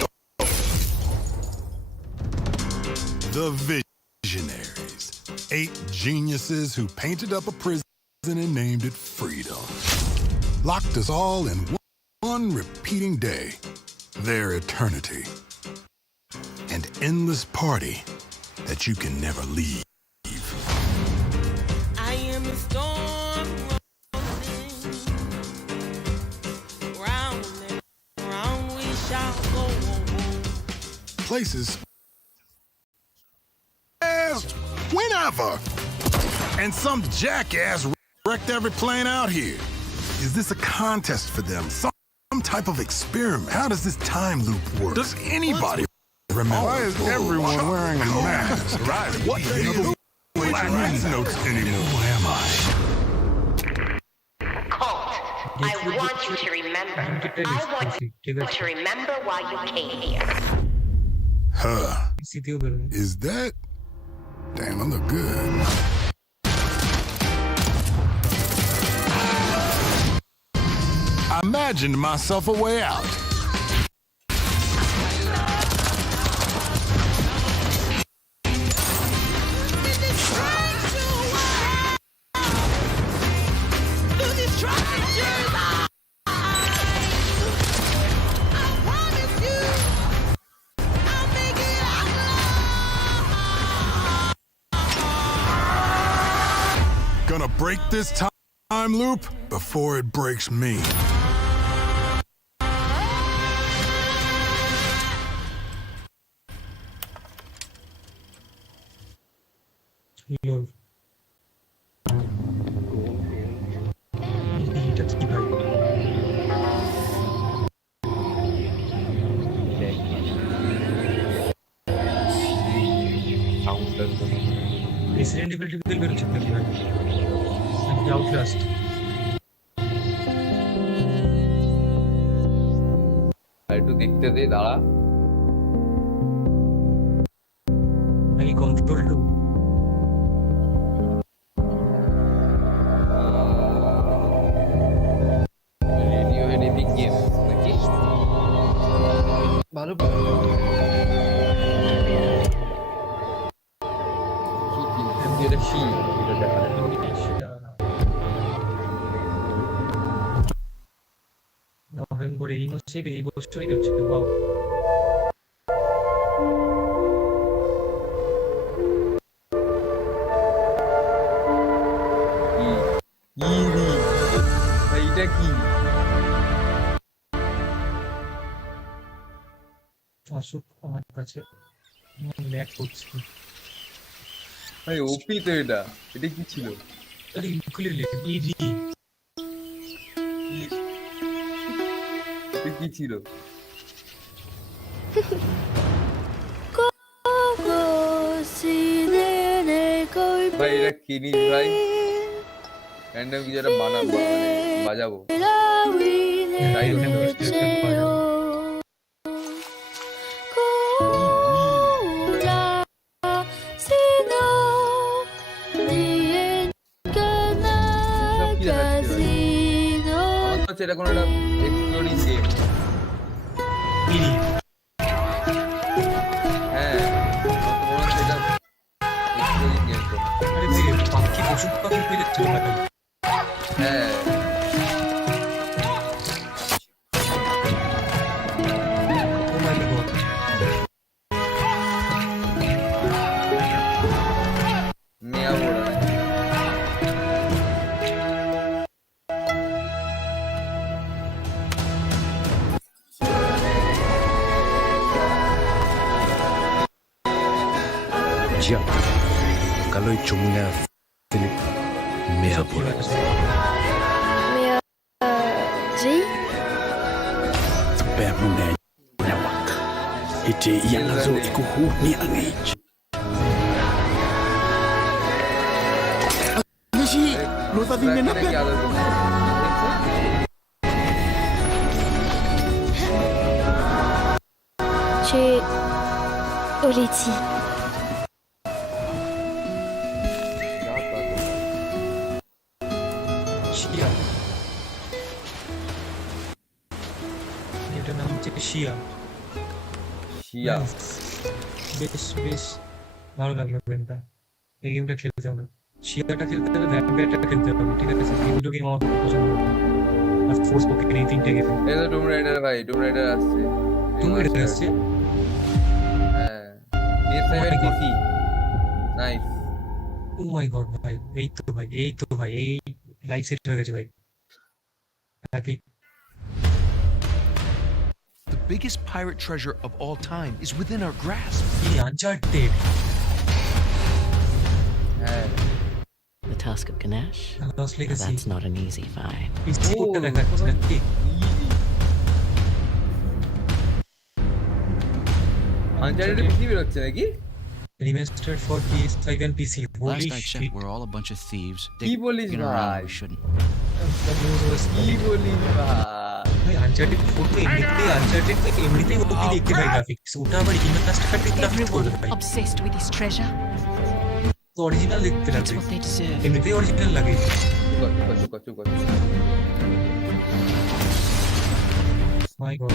The Visionaries. 8 geniuses who painted up a prison and named it freedom. Locked us all in one repeating day. Their eternity. An endless party that you can never leave. I am a storm round and round we shall go. Places. Whenever. And some jackass wrecked every plane out here. Is this a contest for them? Some type of experiment? How does this time loop work? Does anybody remember? Why is everyone wearing a mask? What the hell? Notes anymore. Who am I? Colt, I want you to remember. I want you to remember why you came here. Huh. Is that? Damn, I look good. I imagined myself a way out. Gonna break this time loop before it breaks me. Lol. এটা কি ভাই? Resident Evil টিভিতে বেরোচ্ছে নাকি ভাই? নাকি Outlast? একটু দেখতে দে, দাঁড়া। নাকি Control 2? রেডিও এডিটিং গেম নাকি? ভালো এটা কি? এটা দেখা নভেম্বরে এই মাসে এই বছরই হচ্ছে বাবা। এইটা কি? আসুক আমার কাছে ল্যাগ করছে ভাই। ওপি তো এটা কি ছিল? আরে ক্লিয়ারলি ইজি কি ছিল? ভাই এটা কিনিস ভাই, র্যান্ডম কিছু একটা বানাবো, মানে বাজাবো। এটা কোনো একটা এক্সপ্লোরিং গেম। হ্যাঁ, মনে হচ্ছে এটা এক্সপ্লোরিং গেম তো। আরে ভাই পাখি পশু পাখি পেয়ে যাচ্ছে না ভাই। হ্যাঁ ও মাই গড মিয়া বড় Diam. Kalau cumnya Philip Mehabur. Ji? Pemune nyawak. Ite yang lazo ikuhu ni angich. Nasi, lo tadi menape? J'ai Oleti. এটার নাম হচ্ছে শিয়া। শিয়া বেশ বেশ ভালো লাগলো গেমটা। এই গেমটা খেলতে হবে, শিয়াটা খেলতে হবে, ভ্যাম্পায়ারটা খেলতে হবে, ঠিক আছে? এই দুটো গেম আমার খুব পছন্দ। আর ফোর্স পোকেন, এই তিনটে গেম। এই তো টুম রাইডার ভাই, টুম রাইডার আসছে। তুমি এটা আসছে? হ্যাঁ, PS5 এর PC। নাইস। ও মাই গড ভাই, এই তো ভাই, এই তো ভাই, এই লাইফ সেট হয়ে গেছে ভাই। Happy. The biggest pirate treasure of all time is within our grasp. এই আনচার্টেড। হ্যাঁ, The Tusk of Ganesh? Lost Now Legacy। that's not an easy fight. পিসি কোডটা দেখাচ্ছে নাকি? আনচার্টেড PC বের হচ্ছে নাকি? Remastered for PS5 and PC. Holy Last I shit. checked, we're all a bunch of thieves কি বলিস digging around ভাই? where we shouldn't. কি বলিস ভাই? ভাই আনচার্টেড 4 তো এমনিতেই, আনচার্টেড তো এমনিতেই ওপি দেখতে ভাই গ্রাফিক্স, ওটা আবার রিমাস্টার্ড গ্রাফিক্স করবে ভাই। Obsessed with his treasure. তো অরিজিনাল দেখতে That's লাগবে, what they deserve. এমনিতেই অরিজিনাল লাগে। চুপ কর। My God.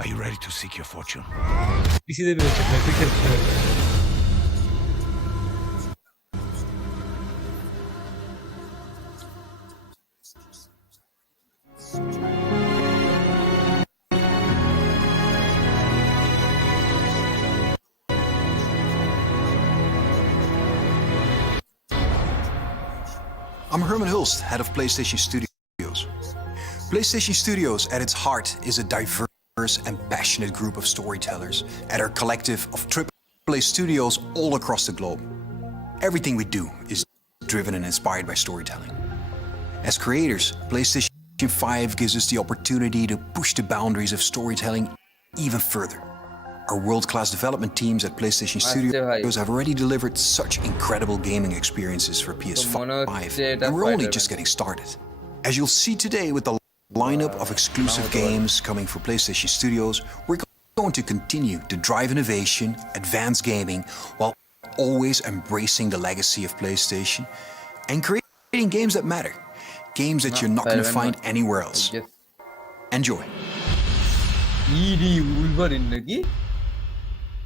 Are you ready to seek your fortune? PC দেবে হচ্ছে গ্রাফিক্স এর। I'm Herman Hulst, head of PlayStation Studios. PlayStation Studios, at its heart, is a diverse and passionate group of storytellers at our collective of AAA studios all across the globe. Everything we do is driven and inspired by storytelling. As creators, PlayStation 5 gives us the opportunity to push the boundaries of storytelling even further. Our world-class development teams at PlayStation Studios have already delivered such incredible gaming experiences for PS5, and we're only just getting started. As you'll see today with the lineup of exclusive games coming for PlayStation Studios, we're going to continue to drive innovation, advance gaming, while always embracing the legacy of PlayStation and creating games that matter. Games that you're not going to find anywhere else. Enjoy.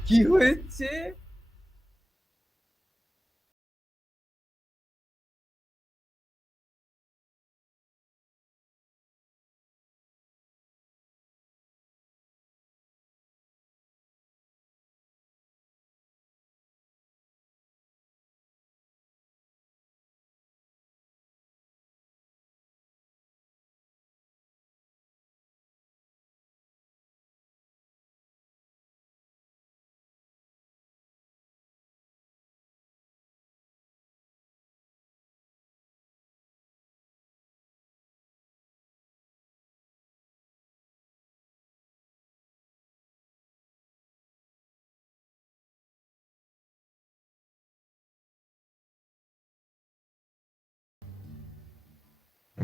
কি হয়েছে?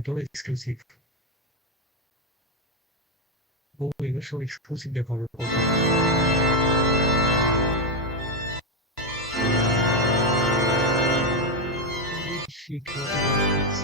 Todo exclusive. Oh, এগুলো সব এক্সক্লুসিভ দেখাবো। Shit, what about this?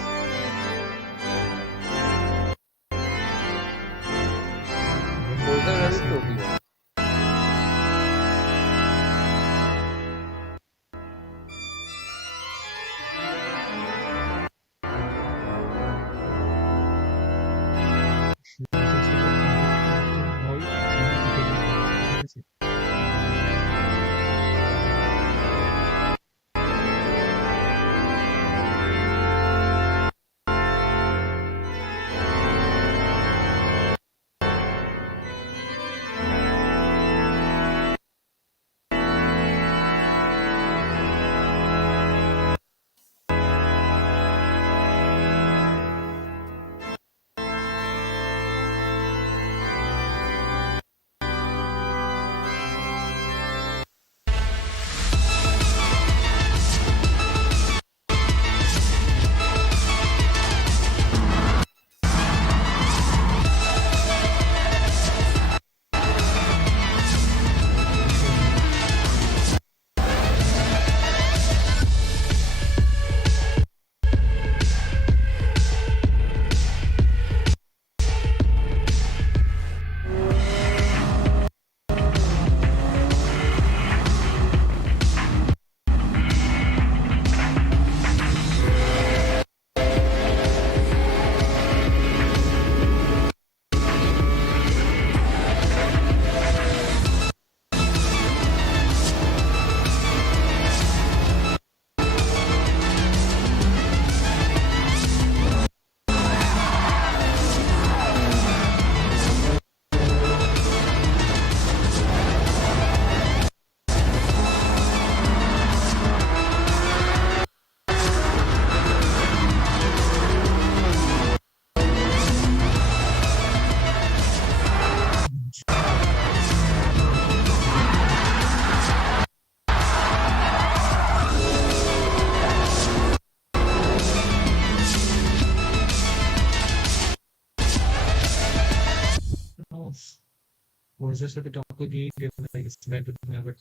Voices at the top of the game, like it's better than ever.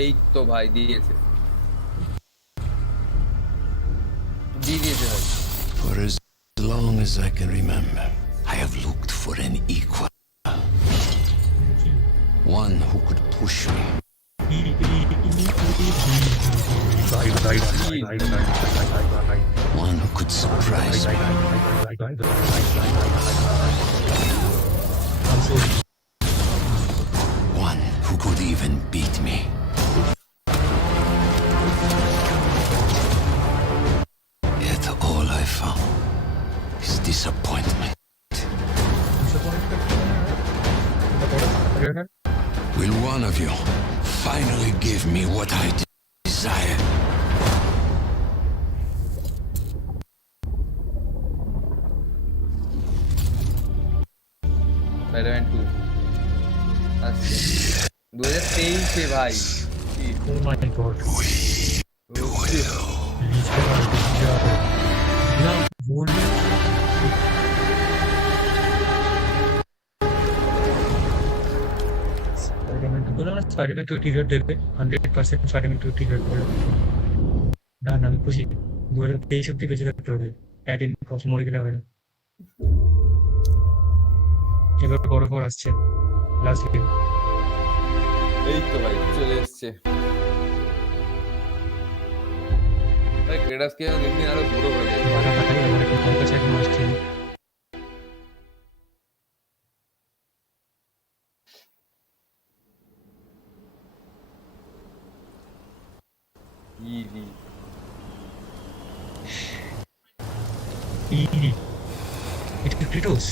এই তো ভাই দিয়েছে দিয়েছে ভাই For as long as I can remember, I have looked for an equal. One who could push me. One who could surprise me. One who could even beat me. Yet all I found is disappointment. Will one of you finally give me what I desire? Spider-Man 2 আচ্ছা 2023 এ ভাই Oh my god. না বলি Spider-Man 2 টিজার দেবে 100% Spider-Man 2 টিজার দেবে না আমি খুশি 2023 অব্দি বেঁচে থাকতে হবে অ্যাডিন কস মরে গেলে হবে না এবার বড় বড় আসছে লাস্ট গেম এই তো ভাই চলে এসেছে ভাই ক্রেডাস কে দিন দিন আরো বড় হয়ে যাচ্ছে বাড়া ভাই আমার একটা কনফারেন্স এখন আসছে ইজি এটা কি ক্রিটোস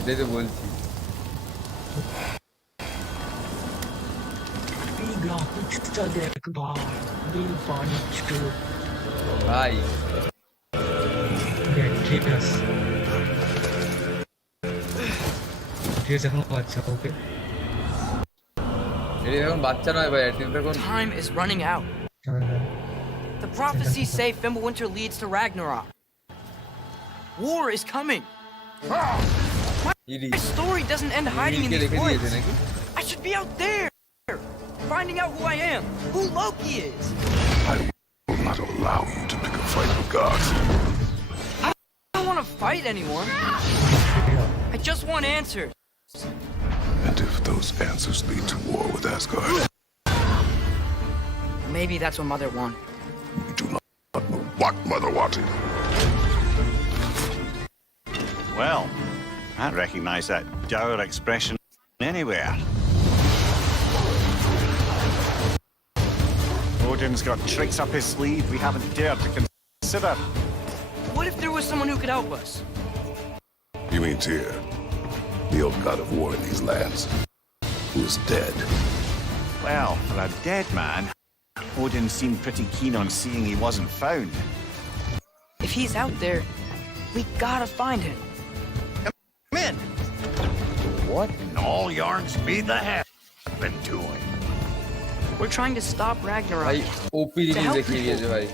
এটাই তো বলছি এই গ্রাফিক্সটা দেখ ভাই পানি ছিল ভাই ক্রিটোস ক্রিটোস এখন বাচ্চা ওকে এটা এখন বাচ্চা নয় ভাই এটা এখন Time is running out. The prophecies say Fimbulwinter leads to Ragnarok. War is coming. My story doesn't end hiding in these woods. I should be out there, finding out who I am, who Loki is. I will not allow you to pick a fight with gods. I don't want to fight anyone. I just want answers. And if those answers lead to war with Asgard, maybe that's what Mother wanted. we do not know what Mother wanted. Well, I recognize that dour expression anywhere. Odin's got tricks up his sleeve we haven't dared to consider. What if there was someone who could help us? You mean Tyr, the old god of war in these lands, who is dead? Well, for a dead man, Odin seemed pretty keen on seeing he wasn't found. If he's out there, we gotta find him. Come in. What in all yarns be the hell been doing? We're trying to stop Ragnarok. ভাই ওপি To help দেখিয়ে দিয়েছে ভাই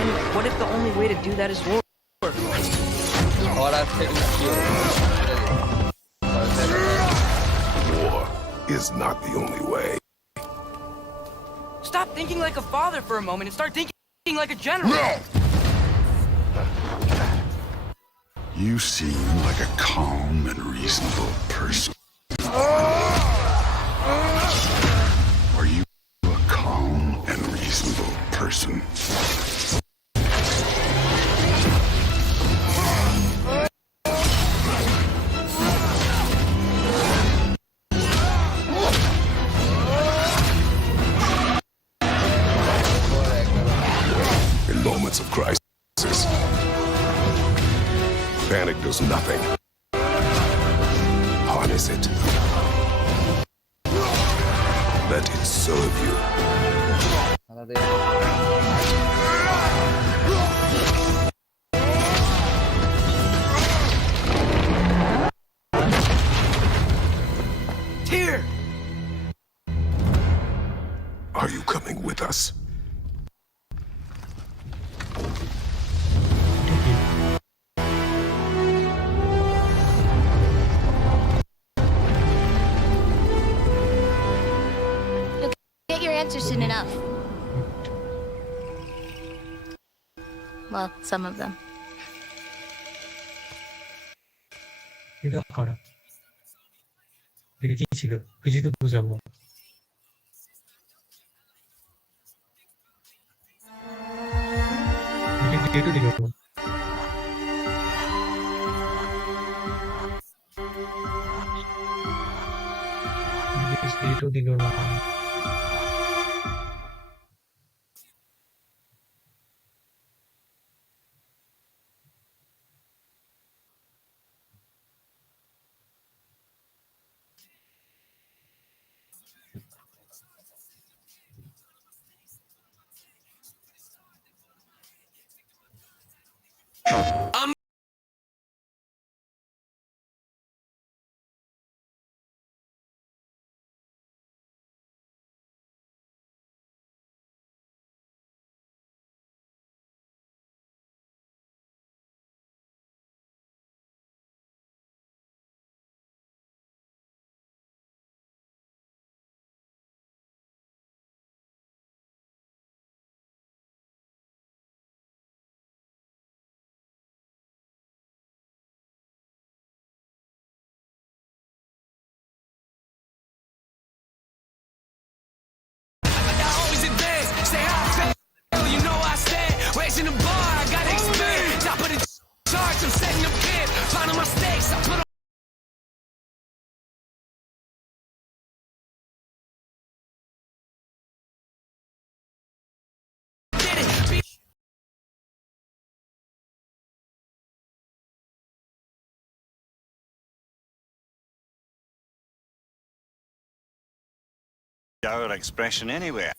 And what if the only way to do that is war? और आज से War is not the only way. Stop thinking like a father for a moment and start thinking like a general. No! You seem like a calm and reasonable person. Are you a calm and reasonable person? In moments of crisis, panic does nothing. Harness it. Let it serve you. answers soon enough. Well, some of them. এটা খারাপ। এটা কি ছিল? কিছুই তো বুঝলাম না। এটা ডেটও দিল না। ডেটও দিল না। Raising the bar, I got experience. Top of the charts, I'm setting them clear. Finding my stakes, I put on. Our expression anywhere.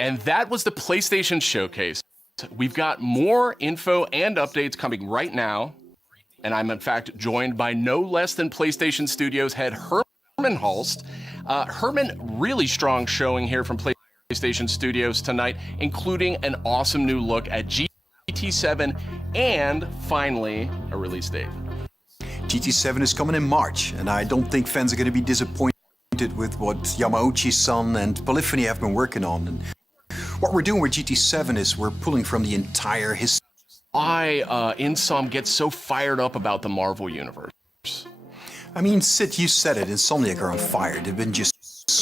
And that was the PlayStation Showcase. We've got more info and updates coming right now. And I'm, in fact, joined by no less than PlayStation Studios head Herman Hulst. Herman, really strong showing here from PlayStation Studios tonight, including an awesome new look at GT7 and, finally, a release date. GT7 is coming in March, and I don't think fans are going to be disappointed with what Yamauchi-san and Polyphony have been working on. And what we're doing with GT7 is we're pulling from the entire history. I, in some, get so fired up about the Marvel Universe. I mean, Sid, you said it, Insomniac are on fire. They've been just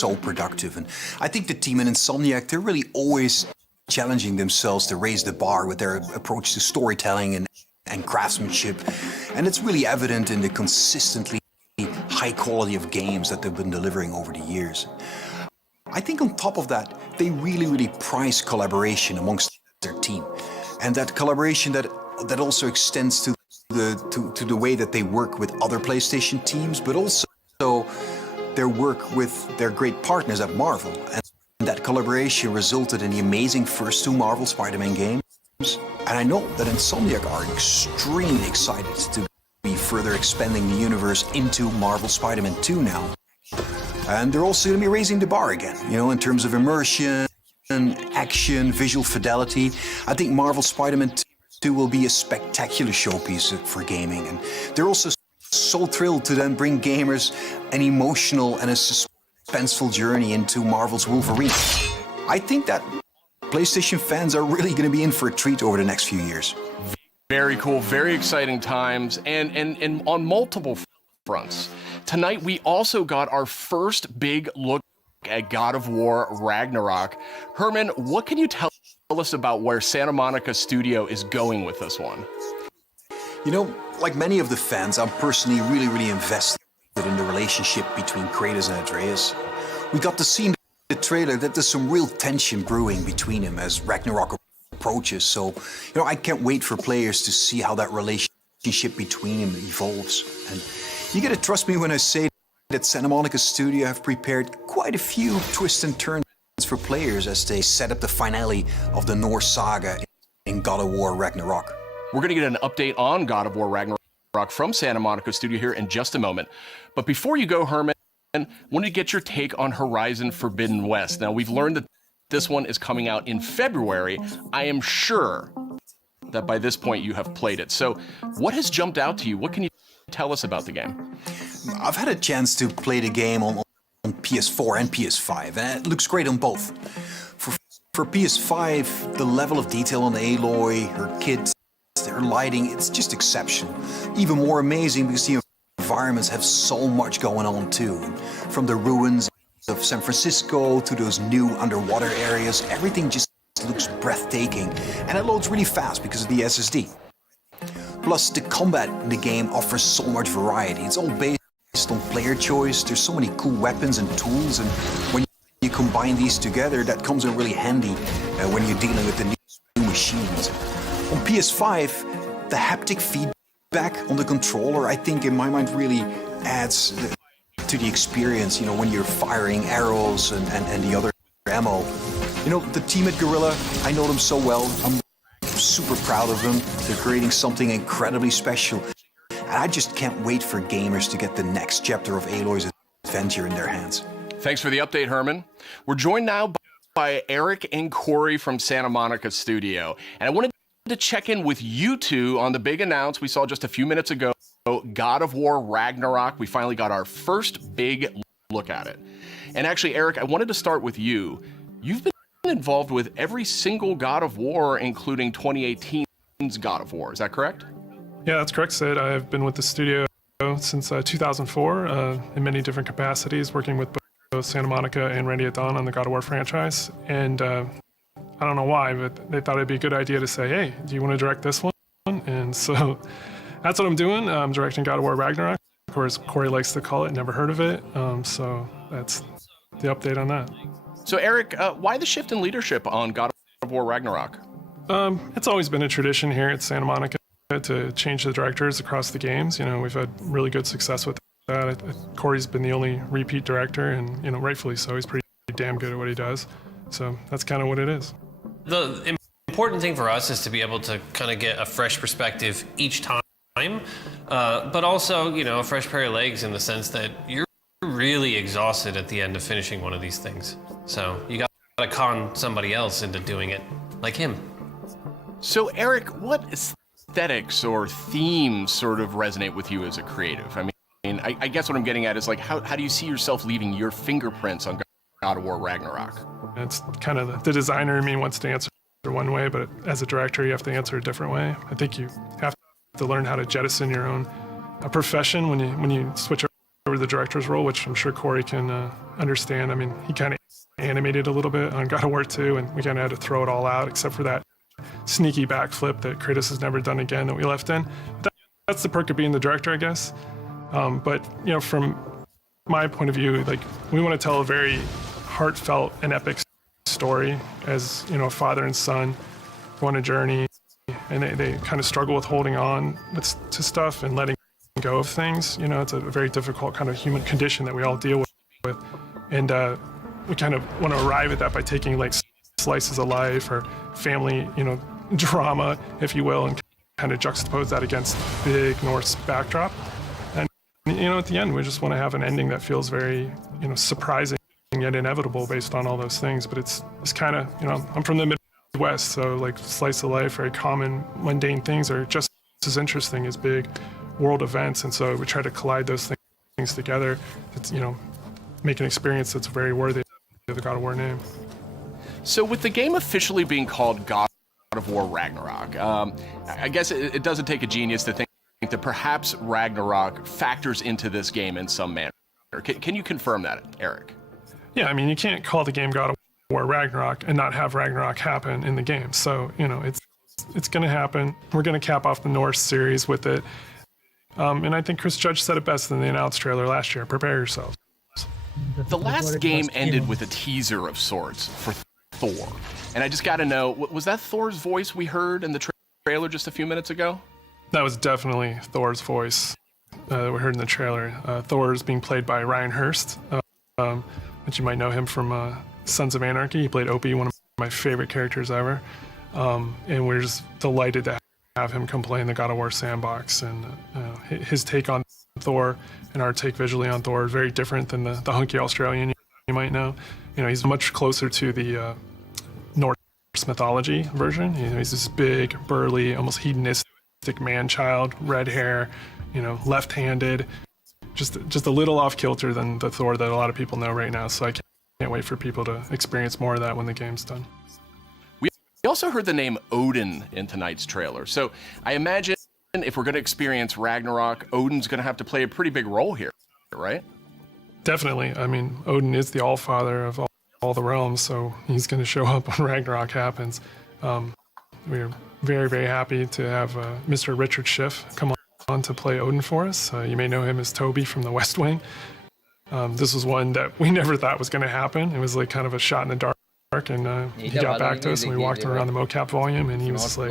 so productive. And I think the team in Insomniac, they're really always challenging themselves to raise the bar with their approach to storytelling and craftsmanship. And it's really evident in the consistently high quality of games that they've been delivering over the years. I think on top of that, they really prize collaboration amongst their team. And that collaboration that also extends to the way that they work with other PlayStation teams, but also their work with their great partners at Marvel. And that collaboration resulted in the amazing first two Marvel Spider-Man games. And I know that Insomniac are extremely excited to be further expanding the universe into Marvel Spider-Man 2 now. And they're also going to be raising the bar again, you know, in terms of immersion, action, visual fidelity. I think Marvel Spider-Man 2 will be a spectacular showpiece for gaming. And they're also so thrilled to then bring gamers an emotional and a suspenseful journey into Marvel's Wolverine. I think that PlayStation fans are really going to be in for a treat over the next few years. Very cool, very exciting times, and on multiple fronts. Tonight, we also got our first big look at God of War Ragnarok. Herman, what can you tell us about where Santa Monica Studio is going with this one? You know, like many of the fans, I'm personally really invested in the relationship between Kratos and Atreus. We got to see in the trailer that there's some real tension brewing between them as Ragnarok approaches. So, you know, I can't wait for players to see how that relationship between them evolves. And you gotta trust me when I say that Santa Monica Studio have prepared quite a few twists and turns for players as they set up the finale of the Norse saga in God of War Ragnarok. We're going to get an update on God of War Ragnarok from Santa Monica Studio here in just a moment. But before you go, Herman, I wanted to get your take on Horizon Forbidden West. Now, we've learned that this one is coming out in February. I am sure that by this point you have played it. So what has jumped out to you? What can you tell us about the game? I've had a chance to play the game on PS4 and PS5, and it looks great on both. For PS5, the level of detail on Aloy, her kit, her lighting, it's just exceptional. Even more amazing because the environments have so much going on too. From the ruins of San Francisco to those new underwater areas, everything just looks breathtaking, and it loads really fast because of the SSD. Plus, the combat in the game offers so much variety. It's all based on player choice. There's so many cool weapons and tools, and when you combine these together, that comes in really handy when you're dealing with the new machines. On PS5, the haptic feedback on the controller, I think in my mind really adds to the experience, you know, when you're firing arrows and the other ammo. You know, the team at Guerrilla, I know them so well. I'm super proud of them. They're creating something incredibly special. And I just can't wait for gamers to get the next chapter of Aloy's adventure in their hands. Thanks for the update, Herman. We're joined now by Eric and Corey from Santa Monica Studio. And I wanted to check in with you two on the big announce we saw just a few minutes ago, God of War Ragnarok. We finally got our first big look at it. And actually, Eric, I wanted to start with you. You've been involved with every single God of War, including 2018's God of War. Is that correct? Yeah, that's correct, Sid. I've been with the studio since 2004 in many different capacities, working with both Santa Monica and Randy at Dawn on the God of War franchise. And I don't know why, but they thought it'd be a good idea to say, hey, do you want to direct this one? And so that's what I'm doing. I'm directing God of War Ragnarok. Of course, Corey likes to call it, never heard of it. So that's the update on that. So Eric, why the shift in leadership on God of War Ragnarok? It's always been a tradition here at Santa Monica to change the directors across the games. You know, we've had really good success with that. Corey's been the only repeat director, and, you know, rightfully so. He's pretty damn good at what he does. So that's kind of what it is. The important thing for us is to be able to kind of get a fresh perspective each time, but also, you know, a fresh pair of legs in the sense that you're really exhausted at the end of finishing one of these things. So you got to con somebody else into doing it, like him. So Eric, what aesthetics or themes sort of resonate with you as a creative? I mean, I guess what I'm getting at is, like, how do you see yourself leaving your fingerprints on God of War Ragnarok? It's kind of the designer in me wants to answer one way, but as a director, you have to answer a different way. I think you have to learn how to jettison your own profession when you switch over to the director's role, which I'm sure Corey can understand. I mean, he kind of animated a little bit on God of War 2, and we kind of had to throw it all out, except for that sneaky backflip that Kratos has never done again that we left in. That's the perk of being the director, I guess. But, you know, from my point of view, like, we want to tell a very heartfelt and epic story as, you know, a father and son go on a journey, and they kind of struggle with holding on to stuff and letting go of things. You know, it's a very difficult kind of human condition that we all deal with. And we kind of want to arrive at that by taking, like, slices of life or family, you know, drama, if you will, and kind of juxtapose that against big Norse backdrop. And, you know, at the end, we just want to have an ending that feels very, you know, surprising yet inevitable based on all those things. But it's kind of, you know, I'm from the Midwest, so, like, slice of life, very common, mundane things are just as interesting as big world events. And so we try to collide those things together. It's, you know, make an experience that's very worthy of the God of War name. So with the game officially being called God of War Ragnarok, I guess it doesn't take a genius to think that perhaps Ragnarok factors into this game in some manner. Can you confirm that, Eric? Yeah, I mean, you can't call the game God of War Ragnarok and not have Ragnarok happen in the game. So, you know, it's going to happen. We're going to cap off the Norse series with it. And I think Chris Judge said it best in the announced trailer last year. Prepare yourselves. The last game ended with a teaser of sorts for Thor. And I just got to know, was that Thor's voice we heard in the trailer just a few minutes ago? That was definitely Thor's voice that we heard in the trailer. Thor is being played by Ryan Hurst, which you might know him from Sons of Anarchy. He played Opie, one of my favorite characters ever. And we're just delighted to have him come play in the God of War sandbox. And his take on Thor and our take visually on Thor is very different than the hunky Australian you might know. You know, he's much closer to the Norse mythology version. You know, he's this big, burly, almost hedonistic man-child, red hair, you know, left-handed, just a little off kilter than the Thor that a lot of people know right now. So I can't wait for people to experience more of that when the game's done. We also heard the name Odin in tonight's trailer. So I imagine if we're going to experience Ragnarok, Odin's going to have to play a pretty big role here, right? Definitely. I mean, Odin is the Allfather of all the realms, so he's going to show up when Ragnarok happens. We're very, very happy to have Mr. Richard Schiff come on to play Odin for us. You may know him as Toby from The West Wing. This was one that we never thought was going to happen. It was like kind of a shot in the dark, and he got back to us, and we walked around the mocap volume, and he was like,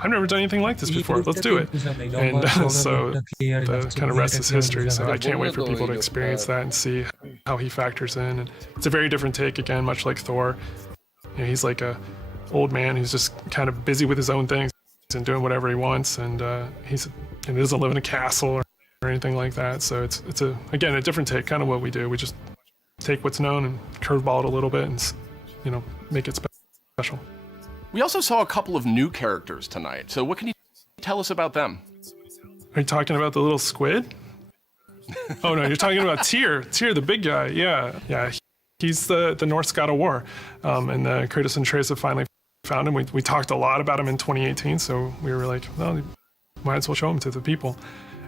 I've never done anything like this before. Let's do it. And so the kind of rest is history. So I can't wait for people to experience that and see how he factors in. And it's a very different take, again, much like Thor. You know, he's like a old man who's just kind of busy with his own things and doing whatever he wants. And he doesn't live in a castle or anything like that. So it's again, a different take, kind of what we do. We just take what's known and curveball it a little bit and, you know, make it special. We also saw a couple of new characters tonight. So what can you tell us about them? Are you talking about the little squid? Oh no, you're talking about Tyr, the big guy. Yeah. He's the Norse god of war. And Kratos and Atreus have finally found him. We talked a lot about him in 2018, so we were like, well, might as well show him to the people.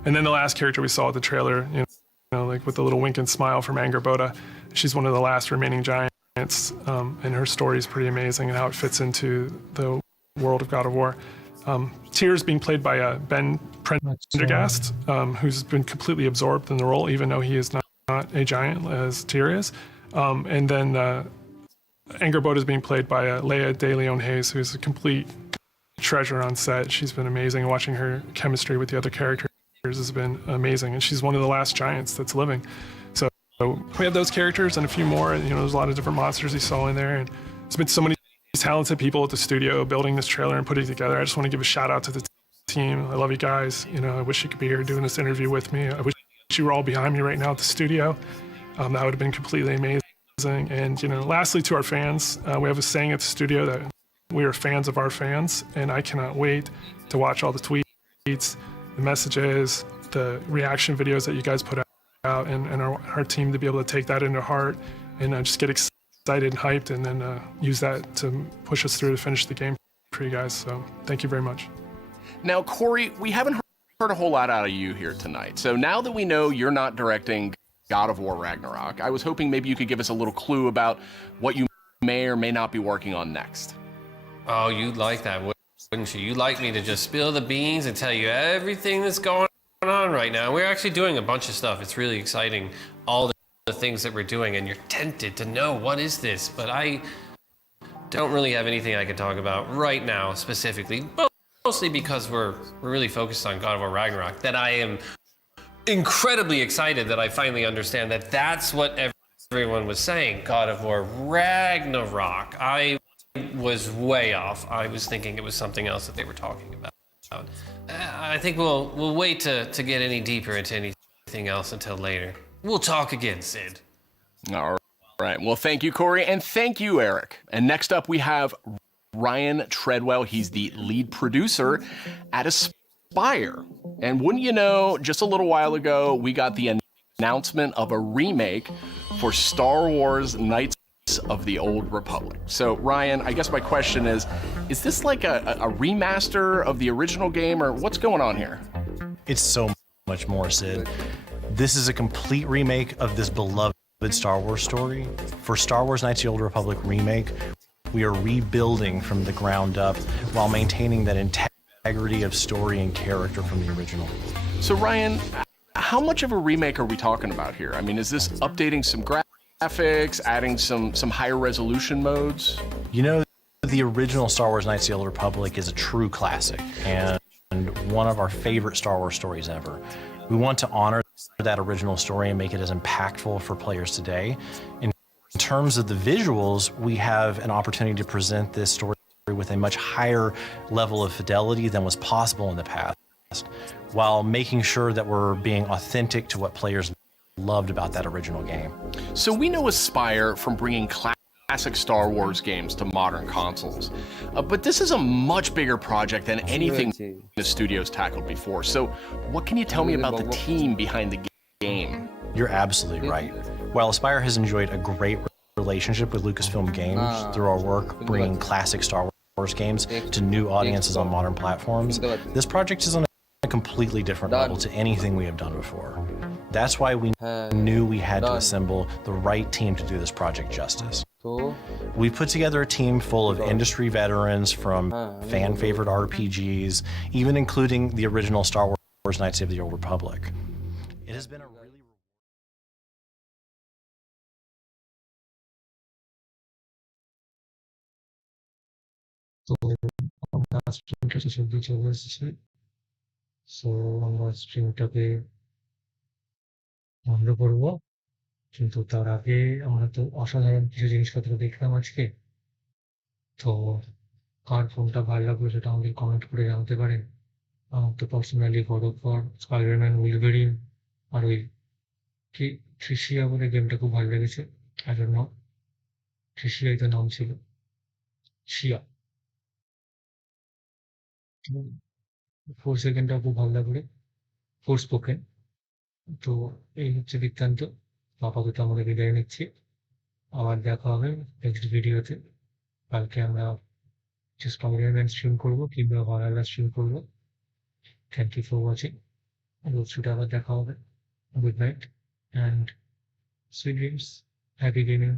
And then the last character we saw at the trailer, you know, like with the little wink and smile from Angrboda, she's one of the last remaining giants. And her story is pretty amazing and how it fits into the world of God of War. Tyr's being played by Ben Prendergast, who's been completely absorbed in the role, even though he is not a giant as Tyr is. And then Angrboda is being played by Leia De Leon Hayes, who's a complete treasure on set. She's been amazing. Watching her chemistry with the other characters has been amazing. And she's one of the last giants that's living. So we have those characters and a few more. You know, there's a lot of different monsters you saw in there, and there's been so many talented people at the studio building this trailer and putting it together. I just want to give a shout out to the team. I love you guys. You know, I wish you could be here doing this interview with me. I wish you were all behind me right now at the studio. That would have been completely amazing. And you know, lastly, to our fans, we have a saying at the studio that we are fans of our fans, and I cannot wait to watch all the tweets, the messages, the reaction videos that you guys put out. And our team to be able to take that into heart and just get excited and hyped, and then use that to push us through to finish the game for you guys. So thank you very much. Now, Corey, we haven't heard a whole lot out of you here tonight. So now that we know you're not directing God of War Ragnarok, I was hoping maybe you could give us a little clue about what you may or may not be working on next. Oh, you'd like that, wouldn't you? You'd like me to just spill the beans and tell you everything that's going on right now. We're actually doing a bunch of stuff. It's really exciting, all the things that we're doing, and you're tempted to know what is this, but I don't really have anything I can talk about right now specifically, mostly because we're really focused on God of War Ragnarok, that I am incredibly excited that I finally understand that that's what everyone was saying, God of War Ragnarok. I was way off. I was thinking it was something else that they were talking about. I think we'll wait to get any deeper into anything else until later. We'll talk again, Sid. All right. Well, thank you, Corey, and thank you, Eric. And next up, we have Ryan Treadwell. He's the lead producer at Aspire. And wouldn't you know, just a little while ago, we got the announcement of a remake for Star Wars Knights of the Old Republic. So, Ryan, I guess my question is this like a remaster of the original game, or what's going on here? It's so much more, Sid. This is a complete remake of this beloved Star Wars story. For Star Wars Knights of the Old Republic remake, we are rebuilding from the ground up while maintaining that integrity of story and character from the original. So, Ryan, how much of a remake are we talking about here? I mean, is this updating some graphics, adding some higher resolution modes? You know, the original Star Wars Knights of the Old Republic is a true classic and one of our favorite Star Wars stories ever. We want to honor that original story and make it as impactful for players today. In terms of the visuals, we have an opportunity to present this story with a much higher level of fidelity than was possible in the past, while making sure that we're being authentic to what players loved about that original game. So we know Aspire from bringing classic Star Wars games to modern consoles, but this is a much bigger project than anything the studio's tackled before. So what can you tell me about the team behind the game. You're absolutely right. While Aspire has enjoyed a great relationship with Lucasfilm Games through our work bringing classic Star Wars games to new audiences on modern platforms, this project is on a completely different level to anything we have done before. That's why we knew we had to assemble the right team to do this project justice. We put together a team full of industry veterans from fan-favorite RPGs, even including the original Star Wars Knights of the Old Republic. It has been a really তো আমরা স্ট্রিমটা শেষ অব্দি চলে এসেছি। সো আমরা স্ট্রিমটাকে বন্ধ করব, কিন্তু তার আগে আমরা তো অসাধারণ কিছু জিনিসপত্র দেখলাম আজকে। তো কার কোনটা ভালো লাগলো সেটা আমাদের কমেন্ট করে জানাতে পারেন। আমার তো personally God of War, Spiderman, Wolverine আর ওই কি ট্রিসিয়া বলে গেমটা খুব ভালো লেগেছে। আই ডোন্ট নো, ট্রিসিয়াই তো নাম ছিল, শিয়া। ফোর সেকেন্ডটাও খুব ভালো লাগলো, ফোর স্পোকেন। তো এই হচ্ছে বৃত্তান্ত। আপাতত আমরা বিদায় নিচ্ছি, আবার দেখা হবে নেক্সট ভিডিওতে। কালকে আমরা স্পাইডারম্যান স্ট্রিম করবো কিংবা ভায়োলা স্ট্রিম করবো। Thank you for watching. রোজ শুটে আবার দেখা হবে। Good night and sweet dreams, happy gaming.